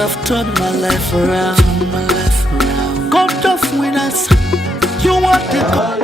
have turned my life around, my life around. God of winners, you are the God.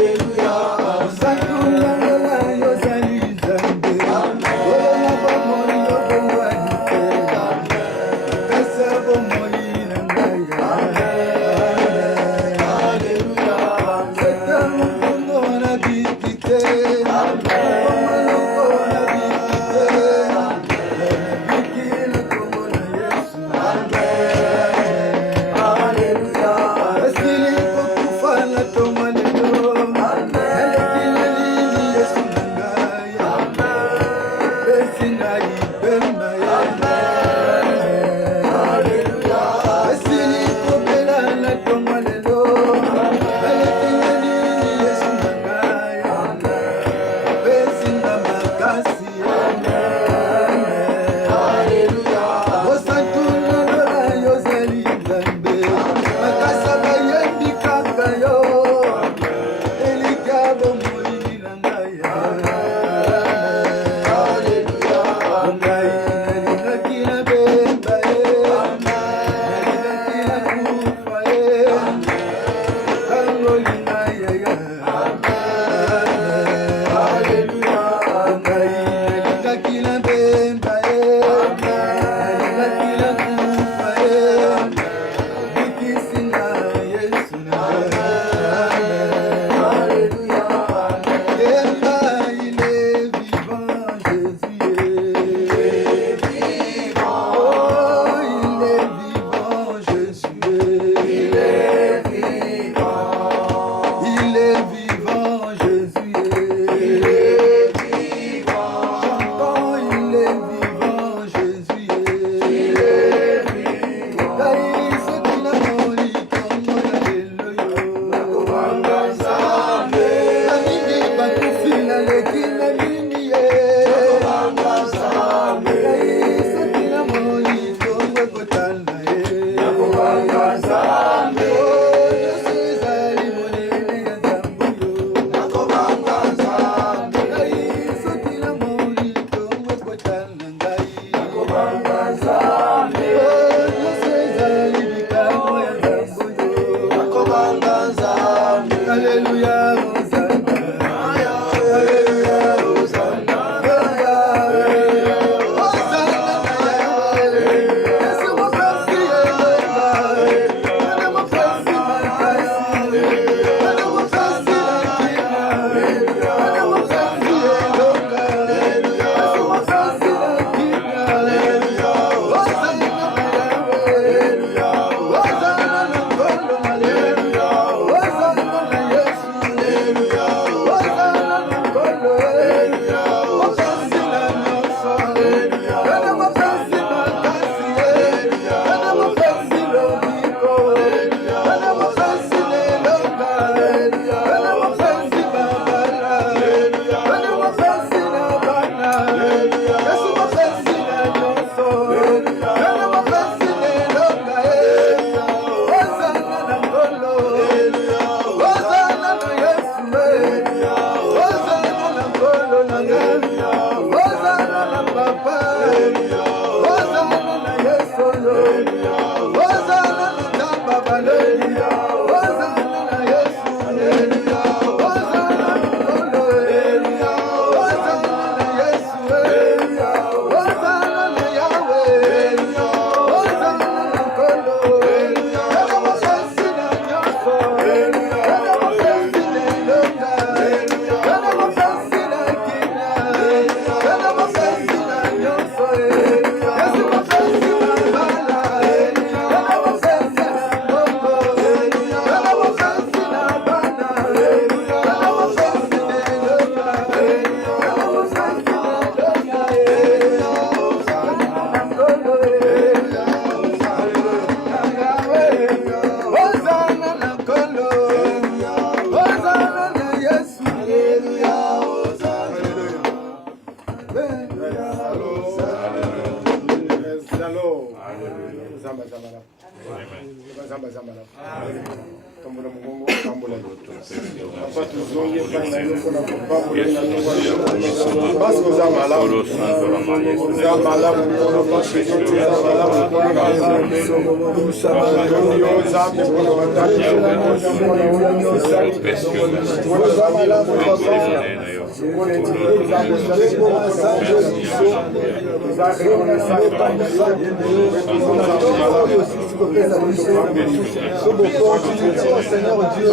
Seigneur Dieu,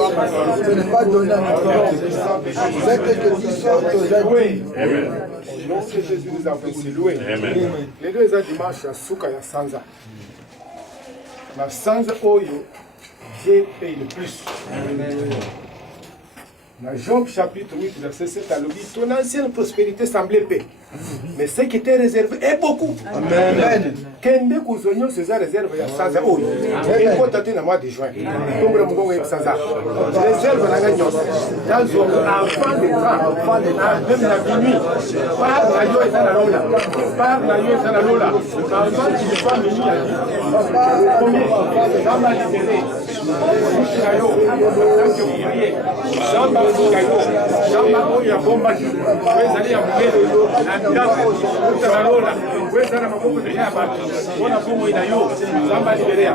ce n'est pas donné à notre homme. C'est que tu sortes aujourd'hui. Lorsque Jésus nous a fait louer, les deux dimanches, à Souka et à Sanza. La Sanza Oyo, Dieu paye le plus. Dans Job chapitre 8, verset 7 à l'objet, ton ancienne prospérité semblait paix. Mais ce qui était réservé est beaucoup. Amen. Kende kuzonyo seza réserve ya Sanza Oyo. Et quand tu es dans le mois de juin, tombe le mouvement de Sanza. Réserve la gagnante. Dans le enfant de temps, même la minuit, par la yo et la lola. Par la yo et la lola. Avant qu'il ne soit minuit à dire. Premier, dans ma libérée. Jamba Kayo, Jamba Oya Bomba, Wezali Abugelo, Andako, Utaralola, Wezana Maboko de Yaba, Ona Bomo Inayo, Jamba Liberea,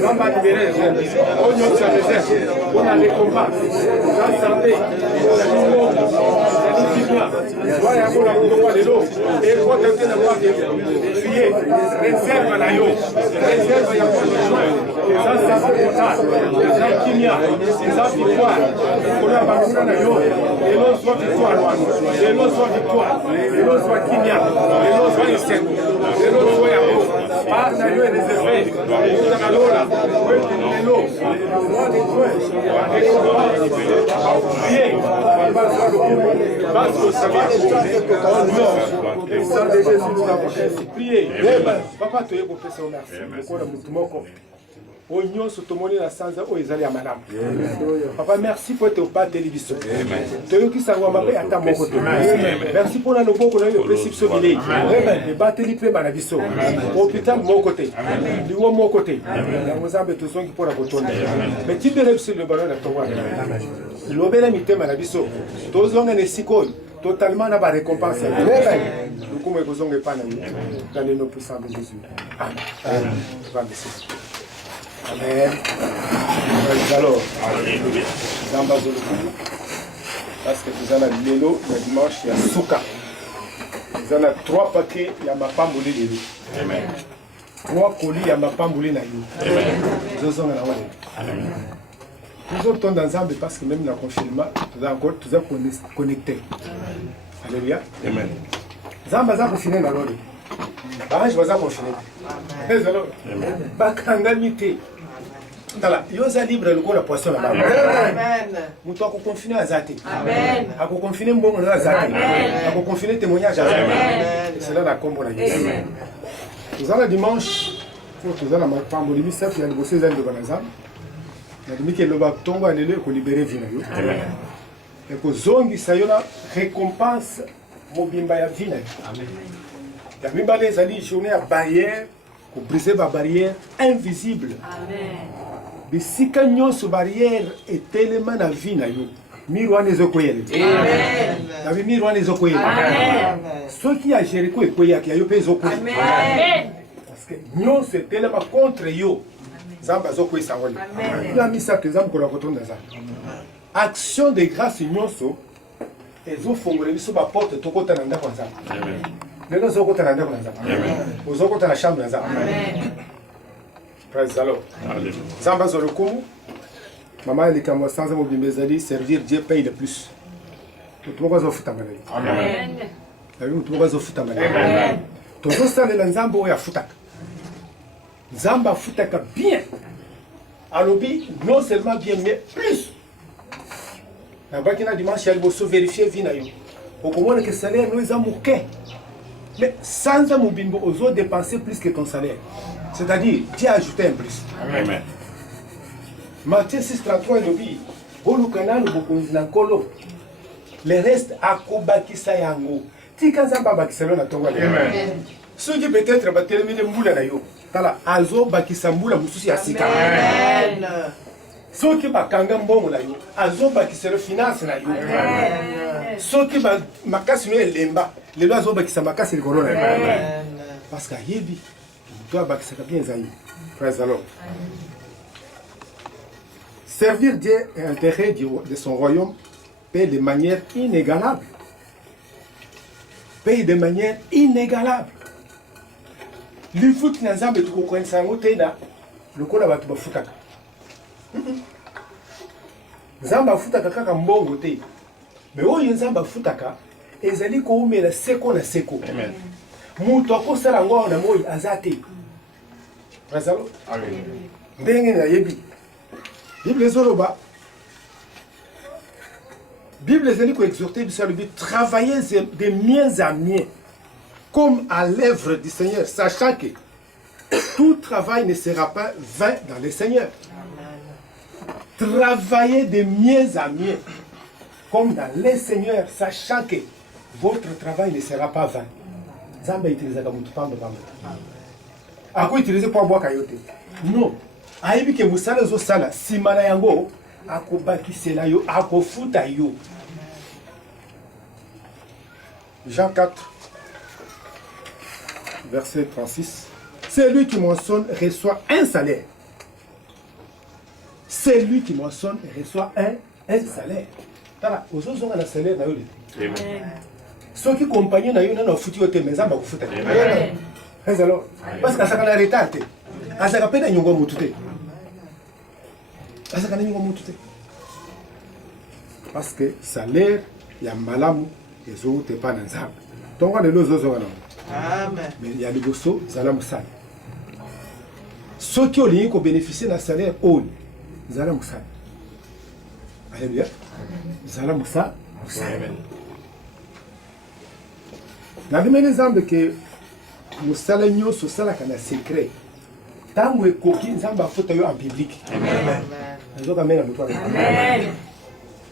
Jamba Liberea, Onyo Chavez, Ona Le Combat, Jean Santé, Salimbo, Salimbo, Waya Mola Mola Lelo, et quand tu es dans le mois de juillet, réserve la yo, réserve ya Jean Santé, Jean Kimia, Jean Victoire, Kola Bakuna na yo, et l'on soit victoire, et l'on soit victoire, et l'on soit Kimia, et l'on soit Isen, et l'on soit Yabo, par na yo est réservé, Uta Lola, Lelo, Roi des Toins, et priez, parce que ça va, et ça de Jésus nous avons ainsi prié. Papa, tu es pour faire son merci. Oignon sotomoni na sanza o ezali ya malamu. Papa, merci pour te pas télévision. Te qui savoir ma paix ata moko te. Merci pour la loboko na le principe so bilei. Le bateli pe bana biso. Hôpital mon côté. Liwo mon côté. Ya mozambe to zongi pour la botonda. Mais tu devrais sur le ballon na towa. Lobela mitema na biso. To zonga ne sikoy. Totalement na ba récompense. Le coup me kozonga pas na dans le nom puissant de Jésus. Amen. Amen. Alors, Zamba Zolokumu, parce que vous avez l'élo, le dimanche, il y a Souka. Vous avez 3 paquets, il y a ma pamboulé de l'eau. Amen. 3 colis, il y a ma pamboulé de l'eau. Vous avez Amen. Nous sommes dans Zambé parce que même dans le confinement, nous avons encore tous connectés. Alléluia. Amen. Zamba Zamba finit dans l'eau. Je vais confiner. Amen. Bakanga mité. Yosa libre le corps la poisson là-bas. Amen. Moutou a confiné à Zate. Amen. A confiné mbongo na Zate. A confiné témoignage à Zate. Amen. C'est là la combo la Yesu. Nous allons dimanche, nous allons pamboli misaf ya bosser za de banazam. Na dimike loba tongo anele ko libérer vina yo. Amen. Et ko zongi sayona récompense mobimba ya vina. Amen. La bimba les ali journée à barrière, ko briser ba barrière invisible. Amen. Bisika nyonso barrière est tellement na vie na yo. Miroane ezokoyele. Amen. Na bi miroane ezokoyele. Amen. Ce qui a géré ko ekoya ki yo pe ezokoyele. Amen. Parce que nyonso est tellement contre yo. Zamba zokoyi sangoli. Amen. La misa que zamba ko la kotonda za. Action de grâce nyonso ezofongola biso ba porte tokota na ndako nzamba. Amen. Lelo zokota na ndako nzamba. Amen. Ozokota na chambre nzamba. Amen. Praise the Lord. Zamba Zolokumu, maman et les Kamossans, servir Dieu paye le plus. Tout le monde va se foutre. Amen. Tout le monde va se foutre. Amen. Tout le monde va se foutre. Zamba foutaka bien. Alors, non seulement bien, mais plus. La bakina dimanche, elle va se vérifier vinayo. Au moment que le salaire nous a moqué. Mais sans amobimbo, aux autres dépenser plus que ton salaire. C'est-à-dire, tu as ajouté un plus. Amen. Matthieu 6:33 il dit, le reste, akobakisa yango. Tikanza babakisa na tonga. Amen. Ceux qui peut-être battent les moula na yo. Tala azo bakisa moula mususi asika. Amen. soki bakanga mbongo na yo azobakisa finance na yo soki makasi no elemba lelo azobakisa makasi likolo na yo parce que ayebi to abakisaka bien ezali. Praise the Lord. Servir Dieu et intérêt de son royaume paye de manière inégalable. Paye de manière inégalable. Lifuti na nzambe tukokwendisa yango te na lokola bato bafutaka. Nzambe afutaka kaka mbongo te. Mais oyo nzambe afutaka ezali koumela seko na seko. Amen. Mutu akosala yango na moi aza te. Praise the Lord. Amen. Ndenge na yebi. Bible ezoloba. Bible ezali ko exhorter biso le but travailler de mieux en mieux comme à l'œuvre du Seigneur, sachant que tout travail ne sera pas vain dans le Seigneur. Travaillez de mieux en mieux comme dans le Seigneur, sachant que votre travail ne sera pas vain. Zamba utilise comme tout pamba pamba. A quoi utiliser pour boire kayote? Non. Aibi ke musala zo sala simana yango akobakisela yo akofuta yo. Jean 4 verset 36. Celui qui moissonne reçoit un salaire. Celui qui moissonne reçoit un salaire. Tala, ozozonga na salaire na yo. Amen. Ceux qui compagnie na yo na futi yo te meza ba kufuta. Amen. Alors, parce que ça kana retard te. Azaka pena nyongo mutu te. Azaka na nyongo mutu te. Parce que salaire ya malamu ezo te pa na nzambe. Tonga lelo zozonga na. Amen. Mais il y a le bosso, Zalam San. Ceux qui ont lié qu'on bénéficie d'un salaire haut, Zalam San. Alléluia. Zalam San. Amen. La même exemple que nous saluons sur ça qui est secret. Tant que coquin zamba faut en public. Amen. Nous avons amené Amen.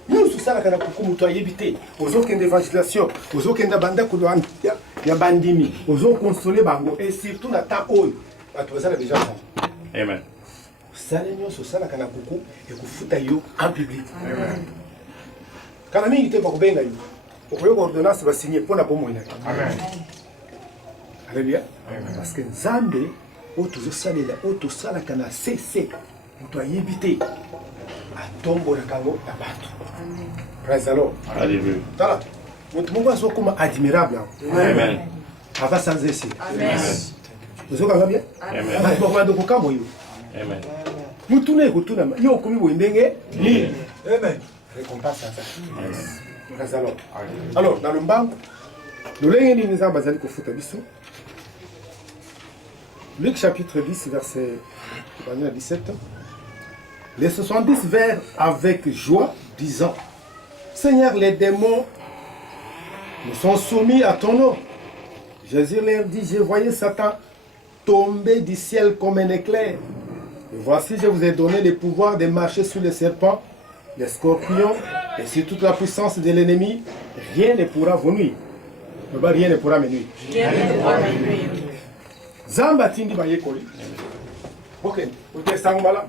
Nous sur ça qui est beaucoup mutuo éviter. Aux autres d'évangélisation, aux autres d'abanda kudoan. Ya bandimi, ozo consoler bango et surtout na ta oyo batozala déjà ça. Amen. Salenyo so sala kana kuku et kufuta yo en public. Amen. Kana mingi te bako benga yo. Okoyo ordonnance va signer pour na bomo ina. Amen. Alléluia. Parce que Nzambe o tozo salela o to sala kana cc. Muto ayebite. Atombo na kango na bato. Amen. Praise the Lord. Alléluia. Tala. Mutu mungu aso kuma admirable. Amen. Ava sans essayer. Amen. Vous avez bien? Amen. Bakubando kokamo yo. Amen. Mutu ne kutuna yo kumi wendenge ni. Amen. Récompense ça. Amen. Alors dans le mbango lolenge ni nzamba zali kofuta biso. Luc chapitre 10 verset 17. Les 70 vers avec joie disant: Seigneur, les démons nous sont soumis à ton nom. Jésus leur dit: je voyais Satan tomber du ciel comme un éclair. Et voici, je vous ai donné le pouvoir de marcher sur les serpents, les scorpions, et sur toute la puissance de l'ennemi. Rien ne pourra vous nuire. Rien ne pourra me nuire. Zamba tindi ba yekoli. Ok, ok, sangmala.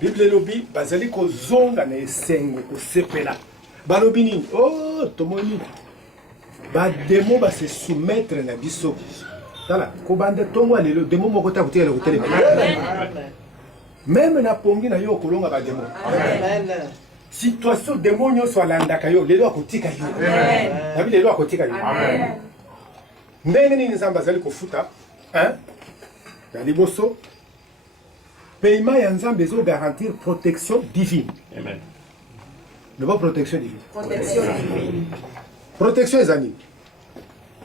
Bible lobi bazali ko zonga na esengo ko sepela. Balobi nini? Oh, tomoni. Ba demo ba se soumettre na biso. Tala, ko bande tongo lelo demo moko ta kutela ko tele. Même na pongi na yo kolonga ba demo. Amen. Situation démonio so landaka yo lelo akotika yo. Amen. Nabi lelo akotika yo. Amen. Ndenge nini nzamba zali ko futa, hein? Ya liboso. Paiement ya nzambe zo garantir protection divine. Amen. Ne pas protection divine. Protection divine. Protection des amis.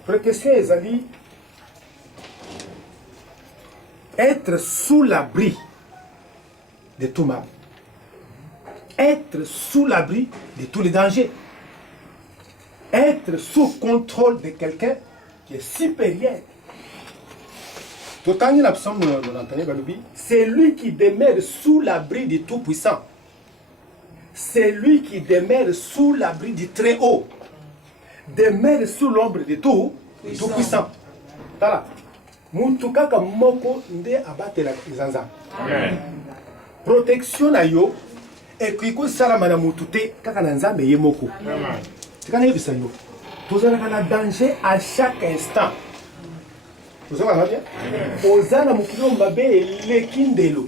Protection des amis. Être sous l'abri de tout mal. Être sous l'abri de tous les dangers. Être sous contrôle de quelqu'un qui est supérieur. C'est lui qui demeure sous l'abri du Tout-Puissant. C'est lui qui demeure sous l'abri du Très-Haut. Demeure sous l'ombre du Tout-Puissant. Voilà. Mutukaka moko nde abatela izanza. Amen. protection na yo et ko sala mana mutute kaka na nzambe ye moko tikana yebisa yo tozalaka na danger à chaque instant tozalaka bien ozana mukilo mabe eleki ndelo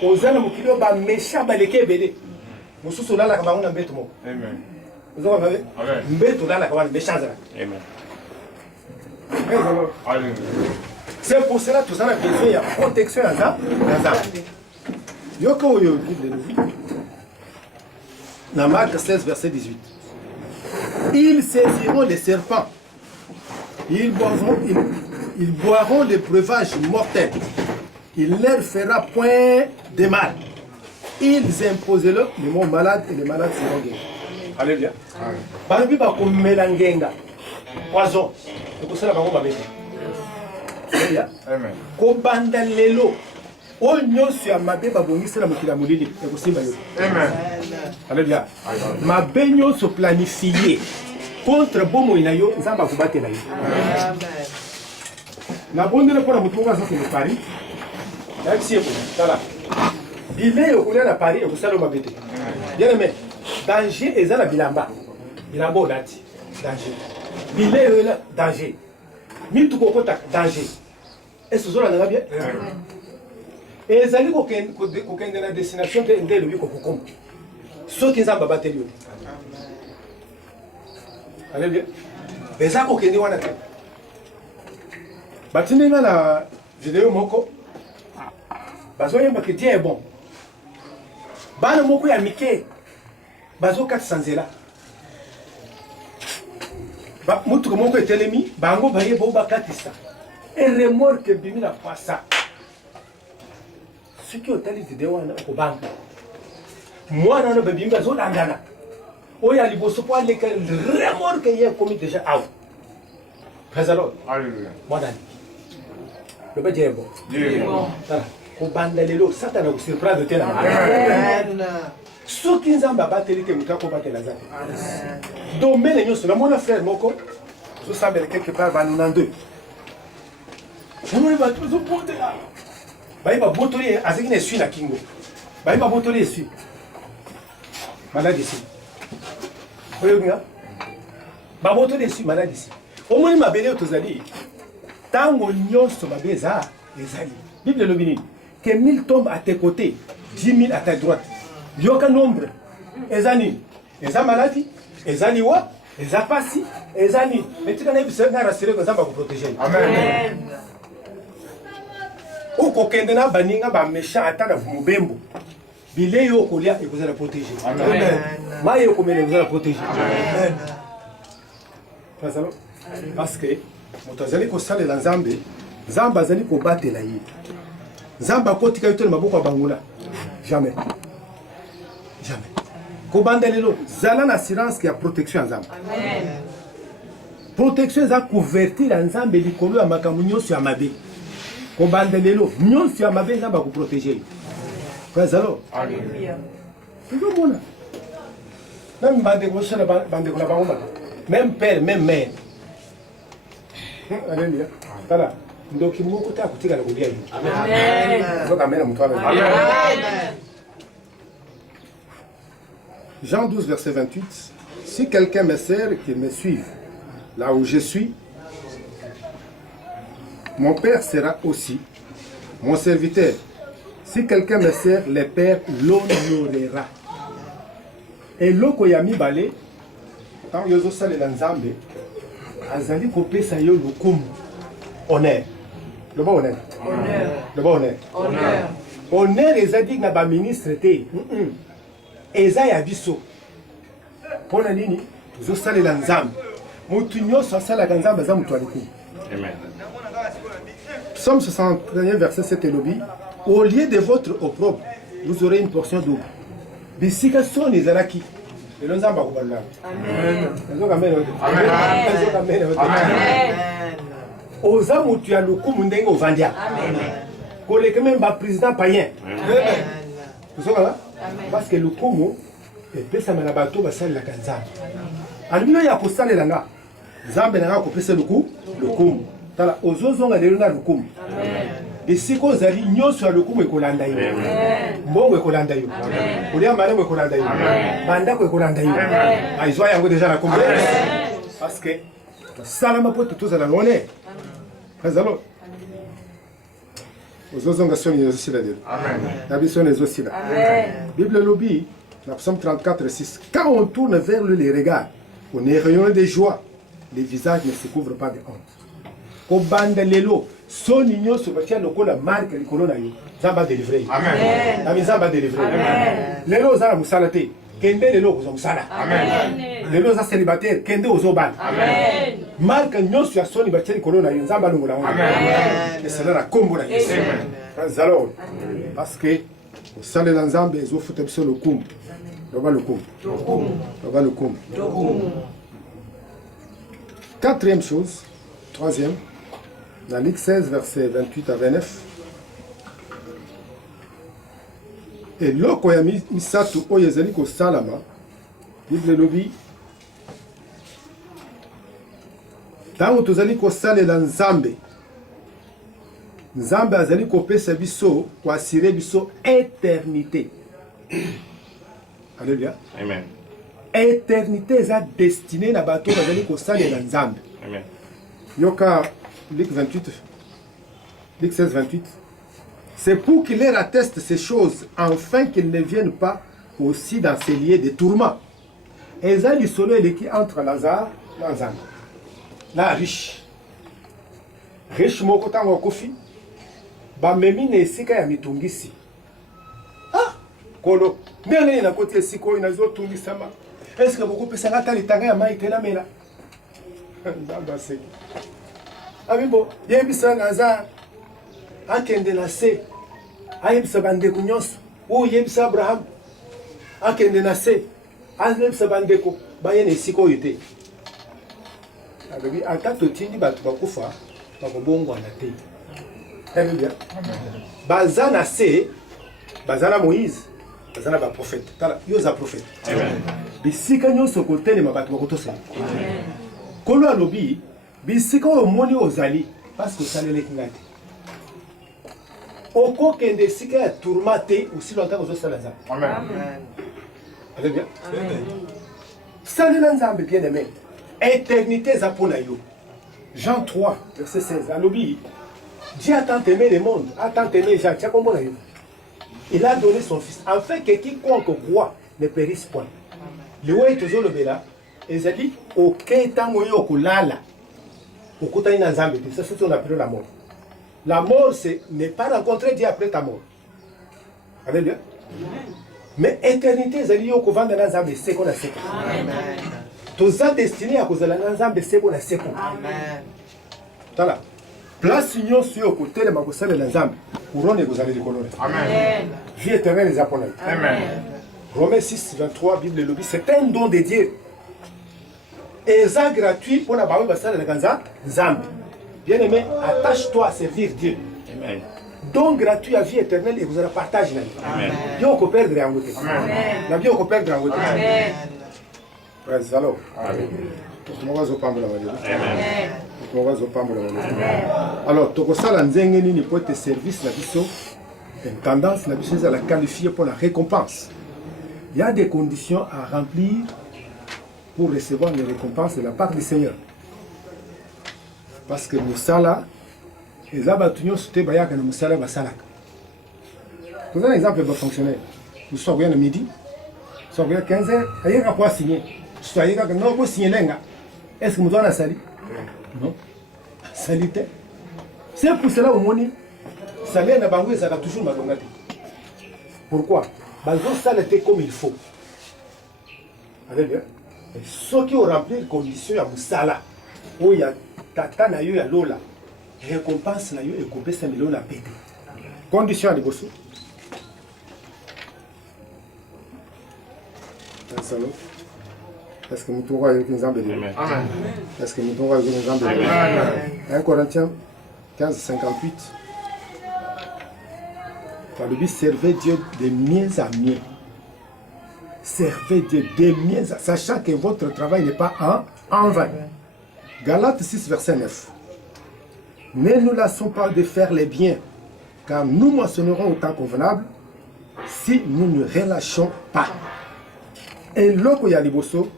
ozana mukilo ba méchant baleki ebele mosusu olalaka bango na mbeto moko ozalaka bien mbeto olalaka wana méchant zala c'est pour cela que tout ça a besoin de protection dans ça. Yoko yo dans Marc 16 verset 18. Ils saisiront les serpents. Ils boiront les breuvages mortels. Il ne leur fera point de mal. Ils imposeront les mots malades et les malades seront guéris. Alléluia. Balobi ba ko melangenga. Poison. C'est pour cela que ba bete. Amen. Ko banda lelo. O nyonso ya mabe babongisela mokila molili ekosimba yo. Amen. Alléluia. Mabe nyonso planifié contre bomo ina yo nzamba kubatela yo. Amen. Na bondele pona mutunga sasa ni Paris. Na kisi ko tala. Bile yo kulia na Paris ekusala mabete. Bien aimé. Danger ezala bilamba. Bilamba odati. Danger. Bile yo la danger. Mitu kokota danger. Est-ce que vous avez bien? Et les amis qui ont la destination de l'île, ceux qui ont battu. Allez bien. Les amis qui ont battu la vidéo moko. Bazo yamba que Dieu est bon. Bana moko ya mike. Bazo 400 zela. Ba mutu moko etelemi, bango baye bo bakatisa. Et remorque bimi la passa. Ce qui ont tali vidéo au banque. Moi, non, bimi bazo landana. Oya liboso po ale remorque hier commis déjà out. Présalo. Alléluia. Moi dani. Le petit est bon. Dieu est bon. Voilà. Au banda lelo satana ku surprendre de tela. Amen. Ce qui nzamba bateli ke mutako batela zaki. Amen. Domaine nyoso na mon frère moko. Je savais quelque part va nous en deux. On va tous au point de là. Bah il va botoler à ce qu'il ne suit la kingo. Bah il va botoler ici. Malade ici. Voyez bien. Bah botoler ici malade ici. Au moins ma belle autozali. Tango nyonso ma beza ezali. Bible le bénit. Que 1000 tombent à tes côtés, 10 000 à ta droite. Il n'y a aucun nombre. Ezani. Eza maladie. Ezani wa. Eza pasi. Ezani. Mais tu connais bien na rassurer que ça va vous protéger. Amen. Oko kendena baninga ba méchant atana mubembo. Bile yo kolia et vous allez protéger. Amen. Maye ko mele vous allez protéger. Amen. Parce que mutazali ko sale la nzambe, nzamba zali ko batela yi. Nzamba ko tika yote maboko bangula. Jamais. Jamais. Ko bandelelo zala na assurance qui a protection nzamba. Amen. Protection za couverture la nzambe likolo ya makamunyo sur mabe. Ko bandelelo nyonso ya mabe nzamba ko protéger. Praise the Lord. Alléluia. Tout bon. Même bande ko sala bande ko la bango. Même père, même mère. Alléluia. Voilà. Donc il moko ta kutika la kudia yi. Amen. Donc amen mutwala. Amen. Jean 12 verset 28. Si quelqu'un me sert, qu'il me suive. Là où je suis, mon Père sera aussi mon serviteur. Si quelqu'un me sert, le Père l'honorera. Et l'oko yami balé, quand yozo sale lanzambe, azali kopesa yo lukumu. Honneur. Le bon honneur. Le bon honneur. Honneur. Honneur ezadi na ba ministre te. Eza ya biso. Pona nini? Zo sale lanzambe. Mutu nyoso sala kanzambe za mutu aliku. Amen. Psaume 61 verset 7 elobi, au lieu de votre opprobre, vous aurez une portion double. Bisika son ezalaki. Et le nzamba ko balala. Amen. Amen. Amen. Amen. Oza mutu ya lukumu ndenge ovandia. Amen. Koleke même ba président païen. Amen. Vous savez là? Parce que lukumu epesa na bato basali la kanzambe. Alibino ya kosala langa. Nzambe nanga kopesa lukumu. Tala ozozonga lelo na lukumu. Amen. esika ozali nyonso ya lokumu ekolanda yo, mbongo ekolanda yo, kolia malamu ekolanda yo, bandako ekolanda yo. Aizwa yango deja na kombo parce que salama po tozala na honneur. Alors ozozonga soni ezosila lelo na biso ezosila. Bible lobi dans Psaume 34:6, quand on tourne vers lui les regards, on est rayonné de joie, les visages ne se couvrent pas de honte. Kobanda lelo soni nyonso batia lokola marque likolo na yo, Nzamba délivrer. Amen. Na Nzamba délivrer. Amen. Lelo za musala te, kende lelo ko musala. Amen. Lelo za célibataire, kende ozobana. Amen. Marque nyonso ya soni batia likolo na yo, Nzamba longola. Amen. Et cela na kombo na Yesu. Amen. Alors parce que osale na Nzambe ezofuta biso lokumu. Loba lokumu. Loba lokumu. Quatrième chose, troisième, dans Luc 16, versets 28 à 29. Et loko ya misatu oyo ezali kosalama, Bible elobi, ntango tozali kosalela Nzambe, Nzambe azali kopesa biso, koasire biso éternité. Alléluia. Amen. Éternité est destinée na bato bazali kosalela Nzambe. Amen. Yoka Luc 28, Luc 16, 28. C'est pour qu'il leur atteste ces choses, afin qu'ils ne viennent pas aussi dans ces lieux de tourments. Et ça, le soleil qui entre Lazare dans Nzambe. Là, riche. Riche moko tango kofi. Ba memi na esika ya mitungisi. Ah! Kolo. Ndenge na koti esiko inazo tungisama. Est-ce que beaucoup pesa ngata litanga ya mai tena mela? Nzamba se. Abibo, yebisa ngaza akende na se. Ayebisa bandeko nyonso. O yebisa Abraham. Akende na se. Ayebisa bandeko baye na esiko yote. Abebi atato tindi batu bakufa bakobongwa na te. Alléluia. Bazana se, bazana Moïse. Bazana ba prophète. Tala, yo za prophète. Amen. Bisika nyonso kotelema bato bakotosela. Amen. Kolo alobi, bisika omoni ozali parce que saleleki ngati. Oko kende sika ya tourmenté aussi longtemps que ozosala Nzambe. Amen. Alléluia. Amen. Salela Nzambe bien aimé. Éternité za pona yo. Jean 3 verset 16. Alobi, Dieu a tant aimé le monde, a tant aimé Jean. Tiens comment yo. Il a donné son fils, afin que quiconque croit ne périsse point. Le roi est toujours le bela, et il a dit, ok, tant que yo kulala, okutani na Nzambe, c'est ce qu'on appelle la mort. La mort, c'est ne pas rencontrer Dieu après ta mort. Alléluia. Mais éternité, c'est yo kovanda na Nzambe, c'est qu'on a seko. Amen. Tous a destiné à cause de la Nzambe, c'est qu'on a seko. Amen. Tala. Place union sur le côté de ma kosala na Nzambe. Couronne vous allez décolorer. Amen. Vie éternelle les Japonais. Amen. Romains 6, 23, Bible lobby, c'est un don de Dieu. Et ça gratuit pour la barbe basale de Nzambe. Bien aimé, attache-toi à servir Dieu. Amen. Don gratuit à vie éternelle et vous allez partager la vie. Amen. Bien au perdre en côté. Amen. La vie au perdre en côté. Amen. Praise alors. Amen. Alors, tokosala nzenge nini pour te service na biso, une tendance na biso à la qualifier pour la récompense. Il y a des conditions à remplir pour recevoir les récompenses de la part du Seigneur. Parce que musala, les abatunions sont bayaka na musala basalaka. Vous avez un exemple de fonctionnaire. Nous sommes le midi, nous sommes 15h, il y a quoi signer. Soyez là, non, vous signez lenga. Est-ce que vous doit la salir? Non. Salité. C'est pour cela au moni. Salaire na bango ça toujours malongate. Pourquoi? Bango salité comme il faut. Alléluia. Et ceux qui ont rempli les conditions à musala, où il y a tata na yo ya lola, récompense na yo et couper 5 millions à péter. Condition à débosso. Est-ce que nous trouvons avec une Nzambe? Amen. Est-ce que nous trouvons avec une Nzambe? Amen. 1 Corinthiens 15, 58. Par le but, servez Dieu de mieux à mieux. Servez Dieu de mieux à mieux, sachant que votre travail n'est pas en vain. Galates 6, verset 9. Ne nous lassons pas de faire les biens, car nous moissonnerons au temps convenable si nous ne relâchons pas. Et loko ya liboso,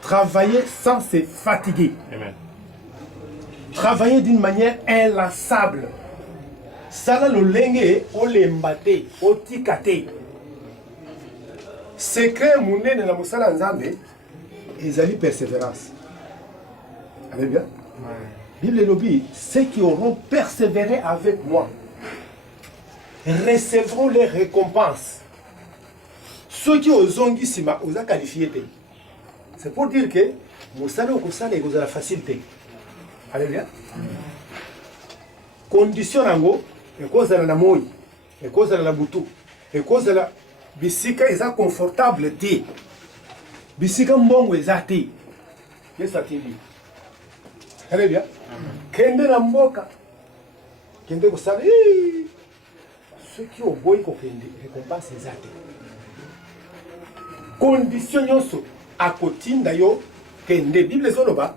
travailler sans se fatiguer. Amen. Travailler d'une manière inlassable. Sala lolenge olembate, otikate. Secret munene na musala nzambe, ezali persévérance. Allez bien? Bible lobi, ceux qui auront persévéré avec moi recevront les récompenses. Ceux qui ont zongi sima, ont qualifié. C'est pour dire que musala okosala ekozala facilité. Allez bien? Condition nango, ekozala na moi, ekozala na butu, ekozala bisika eza confortable te. Bisika mbongo eza te. Qu'est-ce que dit? Allez bien? Kende na mboka. Kende kosala. Ceux qui ont boy kokende, récompense eza te. Condition nyonso akotinda yo kende. Bible zoloba,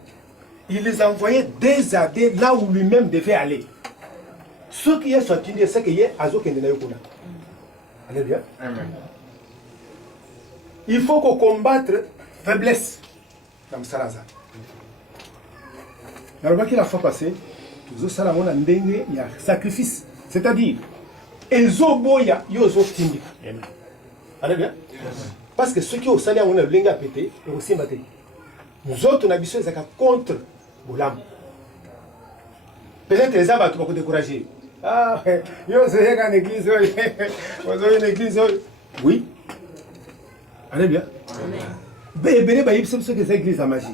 il les envoyait des années là où lui-même devait aller. Ceux qui sont sortis, c'est qu'il y a Azo Kende na yokuna. Allez bien? Amen. Il faut qu'on combatte faiblesse dans le Salaza. Dans le la fois passée, tous les salons ont ndenge il y a sacrifice. C'est-à-dire, ezoboya yozo tindi. Allez bien? Parce que ceux qui ont salé ont un blingue à péter et aussi maté. Nous autres, on a besoin de contre Boulam. Peut-être les abattus vont décourager. Ah, yo, c'est une église. Une église. Oui. Allez bien. Béné, bah, il sait ce que c'est l'église à magie.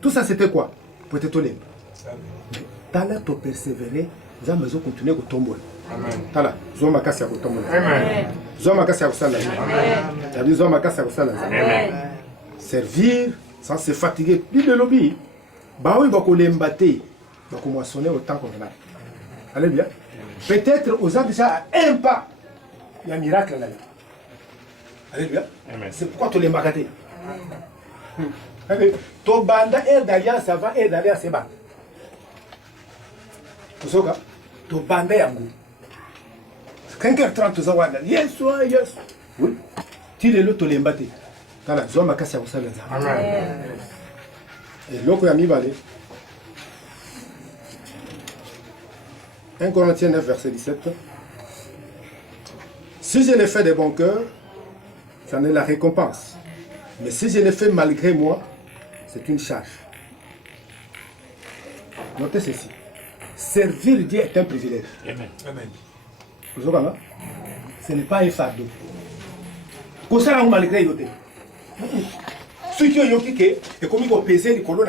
Tout ça, c'était quoi? Pour te tolérer. Tala, tu persévérer, za maison continuer au tombeau. Tala, zoma kasi ya kutombola. Amen. Zoma kasi ya kusala. Amen. Tabi zoma kasi ya kusala. Amen. Servir sans se fatiguer. Bible lobby. Bah oui, bah kolemba te, bah moissonner autant qu'on a. Allez bien. Peut-être aux gens déjà un pas, il y a un miracle là. Allez bien. C'est pourquoi tu les magatés. Ton banda est d'alliance avant et d'alliance c'est bas. Tu sais quoi? Ton banda est à goût. 5h30 tu as dit yes, yes. Oui. Tu les lots, tu les embattés. Quand la zone m'a cassé au salon. Amen. Et l'autre a mis balé. 1 Corinthiens 9, verset 17. Si je l'ai fait de bon cœur, ça n'est la récompense. Mais si je l'ai fait malgré moi, c'est une charge. Notez ceci. Servir Dieu est un privilège. Amen. Vous voyez, ce n'est pas un fardeau. Comme ça, on malgré yoté. Ceux qui ont yoké, et comme ils ont pesé les colons,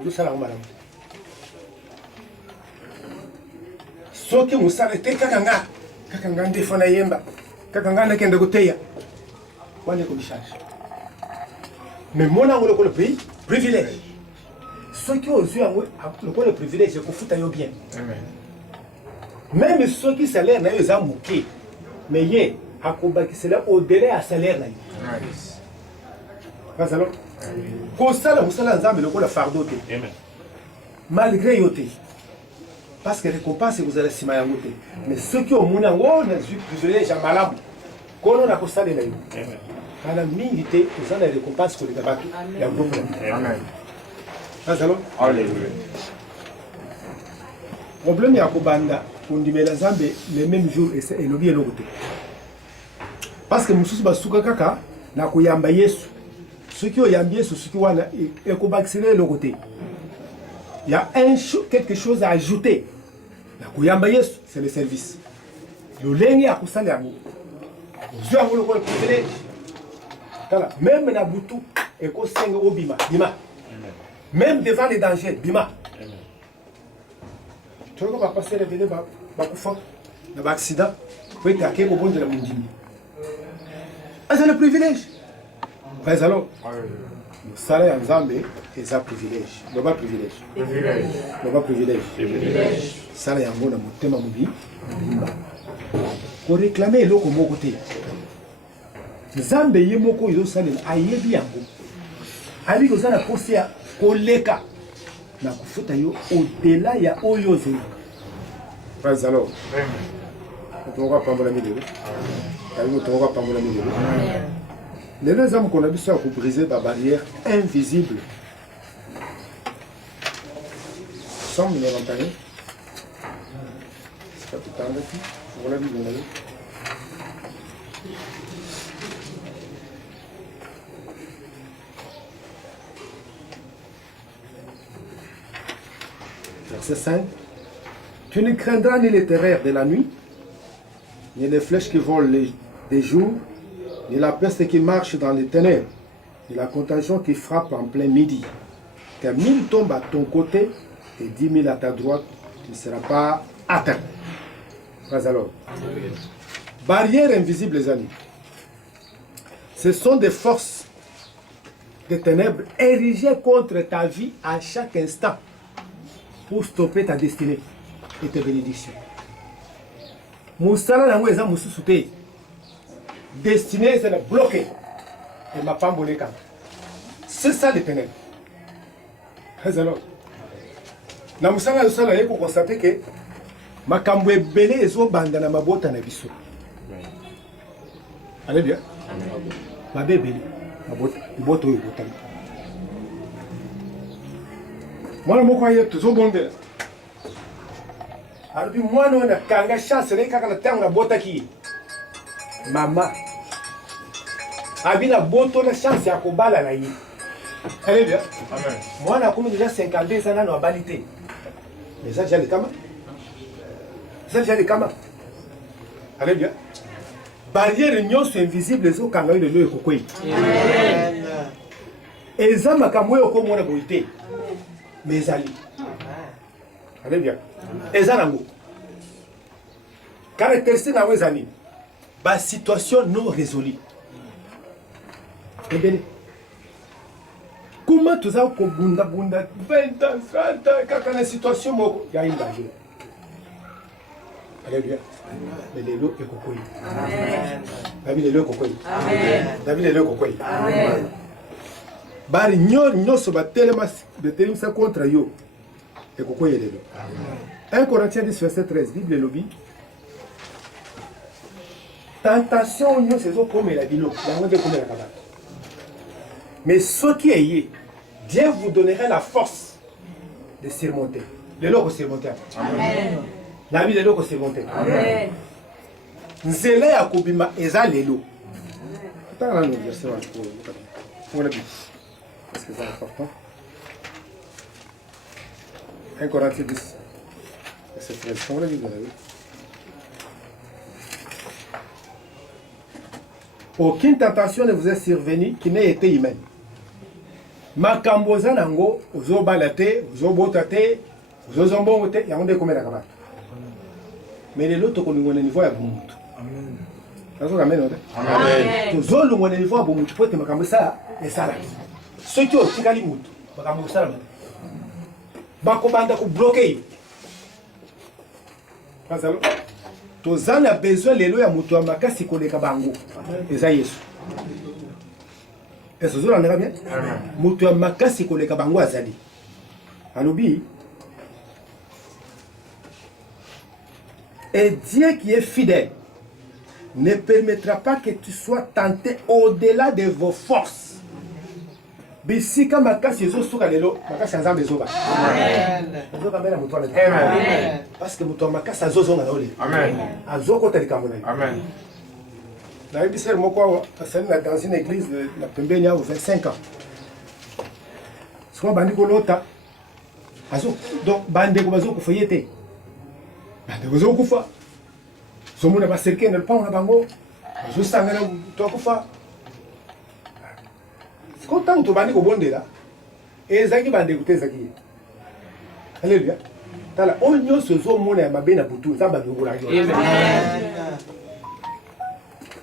vous savez, on malgré. Ceux qui ont s'arrêté, kakanga ndefana yemba, kakanga nakende goteya. On est comme charge. Mais mon amour le pays, privilège. Ceux qui ont le privilège, c'est qu'on fout bien. Même ceux qui salaire n'a eu à moquer. Mais hier, à combattre cela au-delà à salaire. Pour ça, vous savez, vous avez fardeau. Malgré yoté. Parce que récompense, vous allez s'y mayamoter. Mais ceux qui ont mon amour, on a eu privilège à malade. Quand on a posté les naïfs. Quand la milité, vous avez la récompense pour les gabatou. Il y a un problème. Amen. Alléluia. Le problème est que on dit que les mêmes jours et le bien l'autre. Parce que nous sommes souka kaka na kuyamba Yesu. Ceux qui ont yambé Yesu, ceux qui ont accéléré l'autre côté. Il y a quelque chose à ajouter. Na kuyamba Yesu, c'est le service. Le lengi a kusali amu. Vous avez le privilège. Même na butu et ko senga obima, bima. Même devant les dangers, bima. Tu vas passer les vélos, dans l'accident, pour être accueilli au bon de la Mundini. C'est le privilège. Mais alors, le salaire en Zambie, c'est un privilège. Le bas privilège. Le bas privilège. Salaire en Mona, mon thème à Moubi. Pour réclamer l'eau comme au côté. Zambie, Yemoko, il y a un salaire à Yebiango. Avec les gens posés à Koleka. Na kufuta yo au-delà ya oyo zuri. Frères alors. On va pas me la midélo. On va pas me la midélo. Les deux hommes qu'on a vu ça pour briser la barrière invisible. Sans me l'entendre. C'est pas tout le temps là-dessus. Voilà, vous l'avez. Verset 5. Tu ne craindras ni les terreurs de la nuit, ni les flèches qui volent des jours, ni la peste qui marche dans les ténèbres, ni la contagion qui frappe en plein midi. Car 1000 tombent à ton côté et 10 000 à ta droite, tu ne seras pas atteint. Pas alors. Barrières invisibles, les amis. Ce sont des forces des ténèbres érigées contre ta vie à chaque instant pour stopper ta destinée et tes bénédictions. Moussala n'a pas été destiné, c'est bloqué. Et ma femme volée quand. C'est ça les ténèbres. Alors, na musala yosala yeko constater que makambo ebele ezobanda na mabota na biso. Allez bien. Mabe ebele mabota iboto oyo botali. Mwana moko aye tozobondela. Alobi mwana wana kanga chance ne kaka na tango na bota ki. Mama. Abina boto na chance ya kobala na ye. Allez bien. Amen. Moi, on a commis déjà 52 ans en balité. Mais ça, j'ai les camas. Ça, j'ai les camas. Allez bien. Barrière union sont invisibles, les autres, quand ils le font. Et ça, ma camoué au commun de beauté. Mes alliés. Allez bien. Et ça, n'a pas. Caractéristique dans mes amis. La situation non résolue. Eh bien. Comment tu as bunda 20 ans, 30 ans, quand la situation il y a une barrière. Allez bien. Mais les lots est cocoï. David est le cocoï. David est le cocoï. Bari nyon so batelema de telimsa contre yo. Et cocoï est le lot. 1 Corinthiens 10 verset 13 Bible le lobby. Tentation nyon c'est comme la bilo. La monde comme la cabane. Mais ce qui est lié, Dieu vous donnerait la force de surmonter. Les lots surmonter. Amen. La vie des lots surmonter. Amen. Nzele ya kubima eza lelo. Attends là le verset pour la Bible. Parce que c'est important. 1 Corinthiens 10 verset 13. Pour la Bible. Aucune tentation ne vous est survenue qui n'ait été humaine. Makamboza nango, ozo balate, ozo botate, ozo zombongote, yango komela kabata. Mais les autres koningona niveau ya bomutu. Amen. Nazo kamena ote. Amen. Ozo lungona niveau ya bomutu pote makambo ça et ça là. Ceux qui ont tikali mutu, makambo ça là. Bakobanda ko bloquer. Pasalo. Tozana besoin lelo ya mutu makasi koleka bango. Eza Yesu. Est-ce que vous avez bien? Mutu makasi koleka bango azali. Alobi. Et Dieu qui est fidèle ne permettra pas que tu sois tenté au-delà de vos forces. Bisika makasi ezo suka lelo, makasi nzambe ezoba. Amen. Amen. Parce que mutu makasi azozonga na ole. Amen. Azoko talikambo na. Amen. La Bible moko dans une église de la Pembenia au 25 ans. Souvent bandi ko lota. Azo donc bande ko bazo ko foyete. Bande ko zo kufa. Somuna ba serke na pa na bango. Azo sangana to kufa. Ko tanto bandi ko bondela. Ezaki bande ko tezaki. Alléluia. Tala onyo sozo mona ya mabena butu nzamba ngura yo. Amen.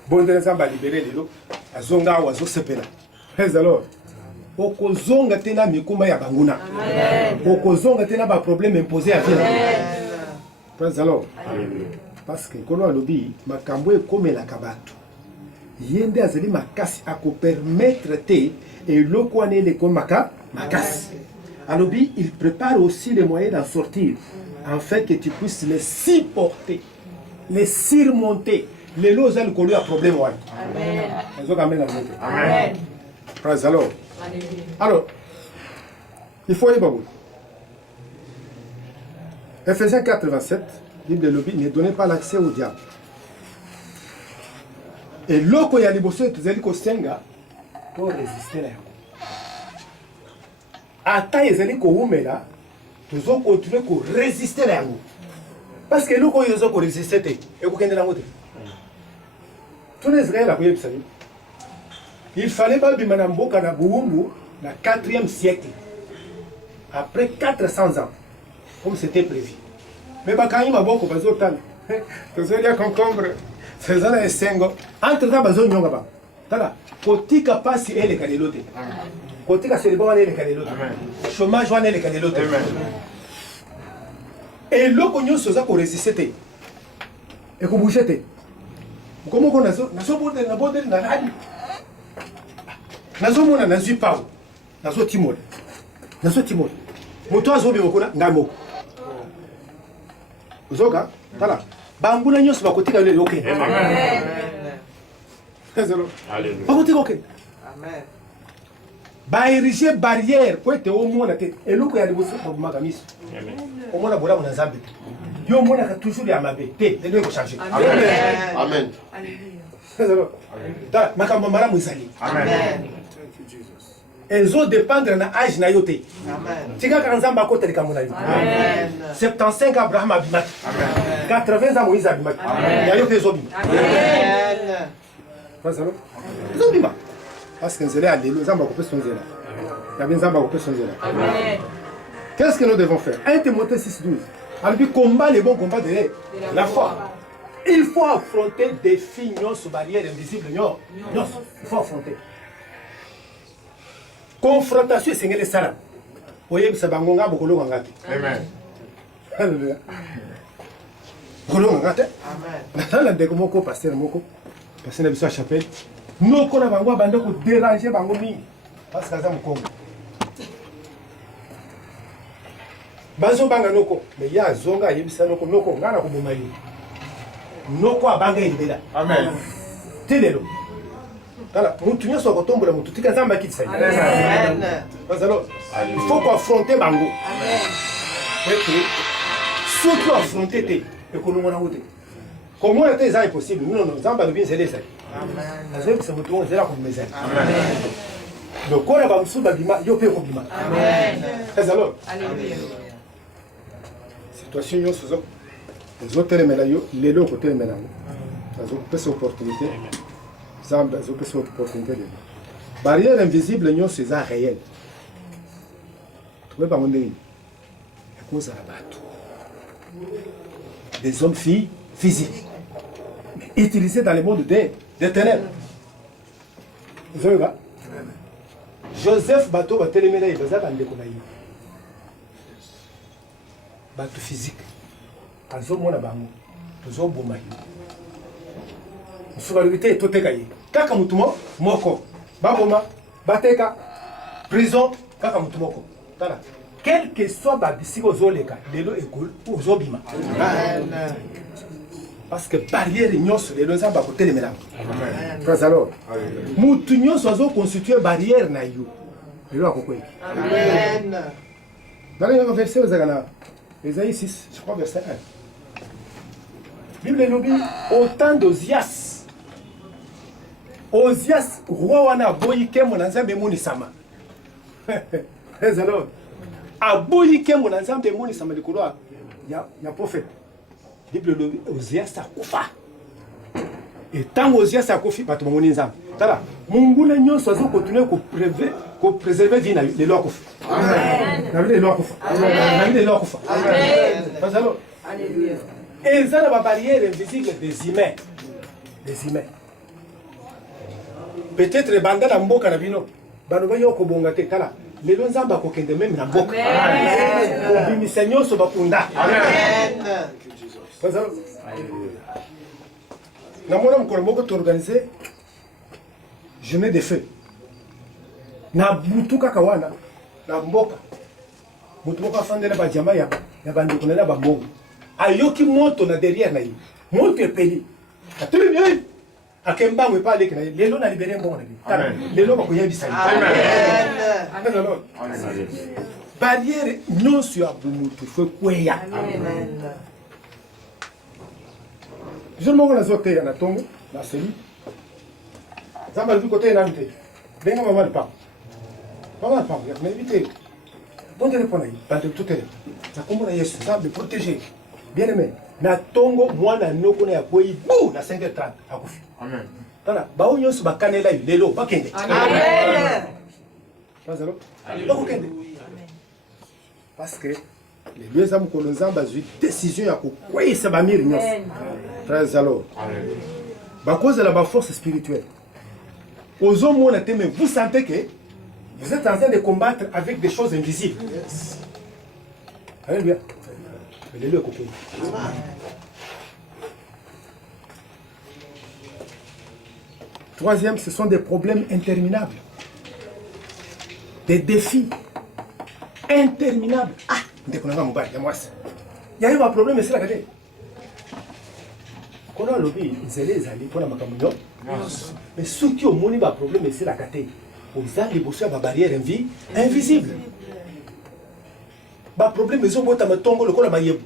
Bon Dieu nous a libéré les lots. Azonga wazo sepela. Praise the Lord. Okozonga tena mikuma ya banguna. Amen. Okozonga tena ba problème imposé à vie. Praise the Lord. Parce que kono alobi makambo e komela kabatu. Yende azali makasi ako permettre te et lokwane le komaka makasi. Alobi il prépare aussi les moyens d'en sortir. afin que tu puisses les supporter, les surmonter. Les lots, ils ont un problème. Amen. Amen. Praise alors. Alors, il faut y aller. Ephésiens 4, 27, Bible lobby, ne donnez pas l'accès au diable. Et l'eau y a les bossés, tu as dit que Senga pour résister là. Attends, ils ont dit que là, tu dois continuer à résister là. Parce que l'eau y a des résister, et vous connaissez la moitié. Tous les Israéliens, il fallait pas que Manambo Kanaboumou, le 4e siècle, après 400 ans, comme c'était prévu. Mais quand il m'a beaucoup de temps, tu sais, il y a concombre, c'est ça les sengo. Entre temps, il y a un tala, kotika pasi ele kadelote. Kotika selebo ele kadelote. Chômage wane ele kadelote. Et loko nyonso za ko résister. Et ko bouger. Comment on a ça? Nazo bode na bode na hadi. Nazo mona nazu pao. Nazo timol. Nazo timol. Moto azobi mokona ngamo. Uzoga tala. Banguna nyonso bakotika le loke. Amen. Alléluia. Bakotika oke. Amen. Ba ériger barrière ko ete o mona te eloko ya liboso ko magamiso. Amen. O mona bola mona nzambe. Yo mona ka toujours ya mabe te le ko changer. Amen. Amen. Alléluia. Ta makambo mara muzali. Amen. Elles ont dépendre na âge na yote. Amen. Tika kanzamba ko teleka mona yo. Amen. 75 Abraham abimat. Amen. 80 ans Moïse abimat. Amen. Ya yote zobi. Amen. Pasalo. Zobima. Parce que nzela alléluia nzamba ko peso nzela. Ya bien nzamba ko peso nzela. Amen. Qu'est-ce que nous devons faire? 1 Timothée 6:12. Alors combat les bons combats de la foi. Il faut affronter des défis sur barrières invisibles. Il faut affronter. Confrontation, c'est le salam. Vous voyez, c'est bangonga bokolo ngati. Amen. Alléluia. Bokolo ngati. Amen. Dans la décomoko pasteur moko, pasteur na biso chapelle. Nous ko na bango bande ko déranger bango mingi parce que ça me kongo. Bazo banga noko, mais ya zonga yebisa noko noko ngana ko bomayi. Noko abanga ilibela. Amen. Telelo. Voilà, mutu nyoso ko tombola mutu tika nzamba kitisa. Amen. Alors, il faut affronter bango. Amen. Oui. Surtout affronter te et ko ngona wote. Comment était ça impossible? Non, nzamba bien c'est ça. Amen. Azoi c'est mutu on zela ko meza. Amen. Donc on a ba musu babima yo pe ko bima. Amen. Alors, alléluia. Situation nyoso zo zotelemela yo lelo ko telemela ngo azo pesa opportunité zamba azo pesa opportunité lelo barrière invisible nyoso eza réel tuwe bango ndeni ekoza bato des hommes filles physiques utilisés dans le monde des ténèbres. Zoga Joseph bato batelemela ye bazaka ndeko na ye bato physique azomona bango tozoboma ye musubalubi te toteka ye kaka mutu moko baboma bateka prison kaka mutu moko tala quel que soit babisika ozoleka lelo ekolo ozobima parce que barrière nyonso lelo nzambe akotelemela prince alors mutu nyonso azoconstitue barrière na yo lelo akokweki dans le verset ozaka na Ésaïe 6, je crois verset 1. Bible nous dit autant d'Ozias. Ozias, roi wana boyike monanzambe moni sama. Alors, aboyike monanzambe moni sama likolo ya prophète. Bible nous dit Ozias akufa. Et tant Ozias akufi bato moni nzambe. Tala, munguna nyonso azo continuer ko préserver vie na les lois akufa. Amen. Na vie les lois akufa. Na vie les lois akufa. Amen. Alors, alléluia. Et ils ont la barrière invisible des humains. Des humains. Peut-être banda na mboka na bino. Bano ba yoko bonga te kala. Lelo nzamba ko kende même na mboka. Amen. Ko bimisa nyonso bakunda. Amen. Alors, na mona mukolo moko to organiser journée de feu. Na butu kaka wana na mboka. Mutu moko afandela ba jamaa ya ya bandeko na bambongo ayoki moto na derrière na ye moto epeli atelemi ye akembango epa aleki na ye lelo na libere mbongo na ye lelo bakoyebisa ye barrière nyonso ya bumutu fo kweya jeune moko nazoteya na ntongo na seli nzambe alobi koteya nanu te benga mama lipango nayebi te bondele mpo na ye bande totele nakombo na yesu nzambe protégé bien aimé na ntongo mwana noko na ya kwei bu na 5h30 akufi tala bao nyonso bakanela yo lelo bakende bazalo bakokende parce que lelo eza mokolo nzambe azwi décision ya kokweyisa bamiri nyonso frères alors bakozela baforce spirituelle ozomona te mais vous sentez que vous êtes en train de combattre avec des choses invisibles. Yes. Alléluia. Alléluia. Troisième, ce sont des problèmes interminables. Des défis interminables. Ah, il y a eu un problème, c'est la gade. Quand on a lobby, ils les alliés pour la macamuno. Mais ceux qui ont un problème, c'est la gade. Vous avez des barrières invisibles. Le problème, c'est que vous avez le problème.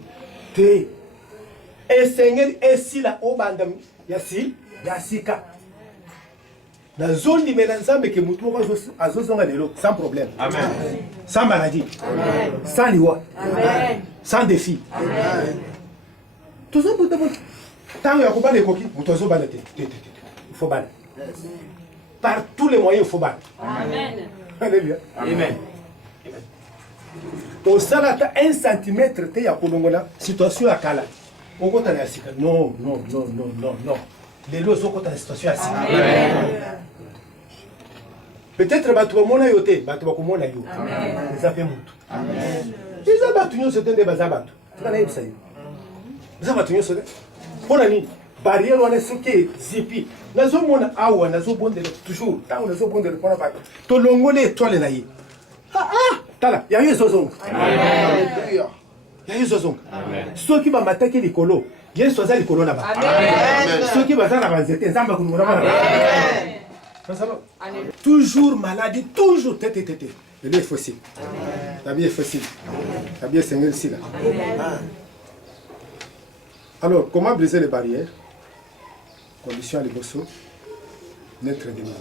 Et Seigneur, si la obandam, yasi, yasika. Dans la zone de mélange, que nous avons sans problème. Amen. Sans maladie. Amen. Sans liwa. Amen. Sans défi. Amen. Tout ça pour te dire. Tant que vous avez des coquilles, vous avez des coquilles. Il faut battre. Par tous les moyens, il faut battre. Amen. Alléluia. Amen. Au salata 1 cm, il y a une situation à Kala. On compte à la situation. Non. Les lois sont dans la situation à Kala. Peut-être que tu vas m'en ayoter, tu vas m'en ayoter. Les affaires montent. Amen. Les abattus sont des bazabattus. Tu vas naïf ça. Les abattus sont des. Pour la nuit, barrière on est ce qui est zipi. Nazo mona awa nazo bonde toujours. Tant nazo bonde pour la batte. To longole étoile na yi. Tala, ya yo zozong. Amen. Ya yo zozong. Amen. Ceux qui va m'attaquer les colos, bien soit les colos là-bas. Amen. Ceux qui va dans la vanzete, nzamba kunura ba. Amen. Toujours maladie, toujours tête. Le lieu est facile. La vie est facile. La vie est Seigneur ici là. Alors, comment briser les barrières? Condition à l'émotion, naître de nouveau.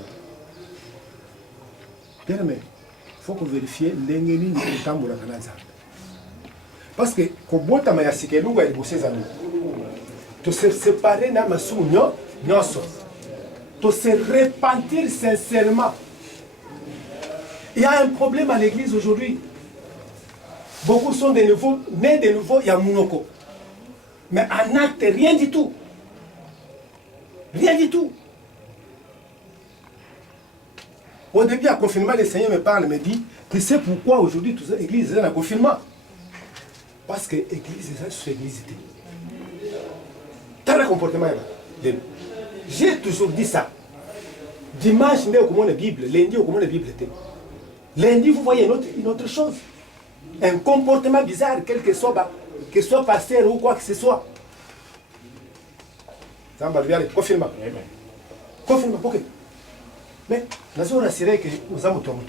Bien aimé, il faut qu'on vérifie l'engeni du temps pour la canazza. Parce que, quand on a un peu de bosser à nous, de se séparer dans ma soumission, de se repentir sincèrement. Il y a un problème à l'église aujourd'hui. Beaucoup sont de nouveau, nés de nouveau, il y a Mounoko. Mais en acte, rien du tout. Rien du tout. Au début, à confinement, le Seigneur me parle, me dit, tu sais pourquoi aujourd'hui toute l'église est en confinement? Parce que l'église est sur l'église. T'as le comportement. J'ai toujours dit ça. Dimanche, on a la Bible. Lundi, on a la Bible. Lundi, vous voyez une autre chose. Un comportement bizarre, quel que soit pasteur ou quoi que ce soit. Ça va bien, confinement. Confinement, ok. Mais nous avons assuré que nous avons tout le monde.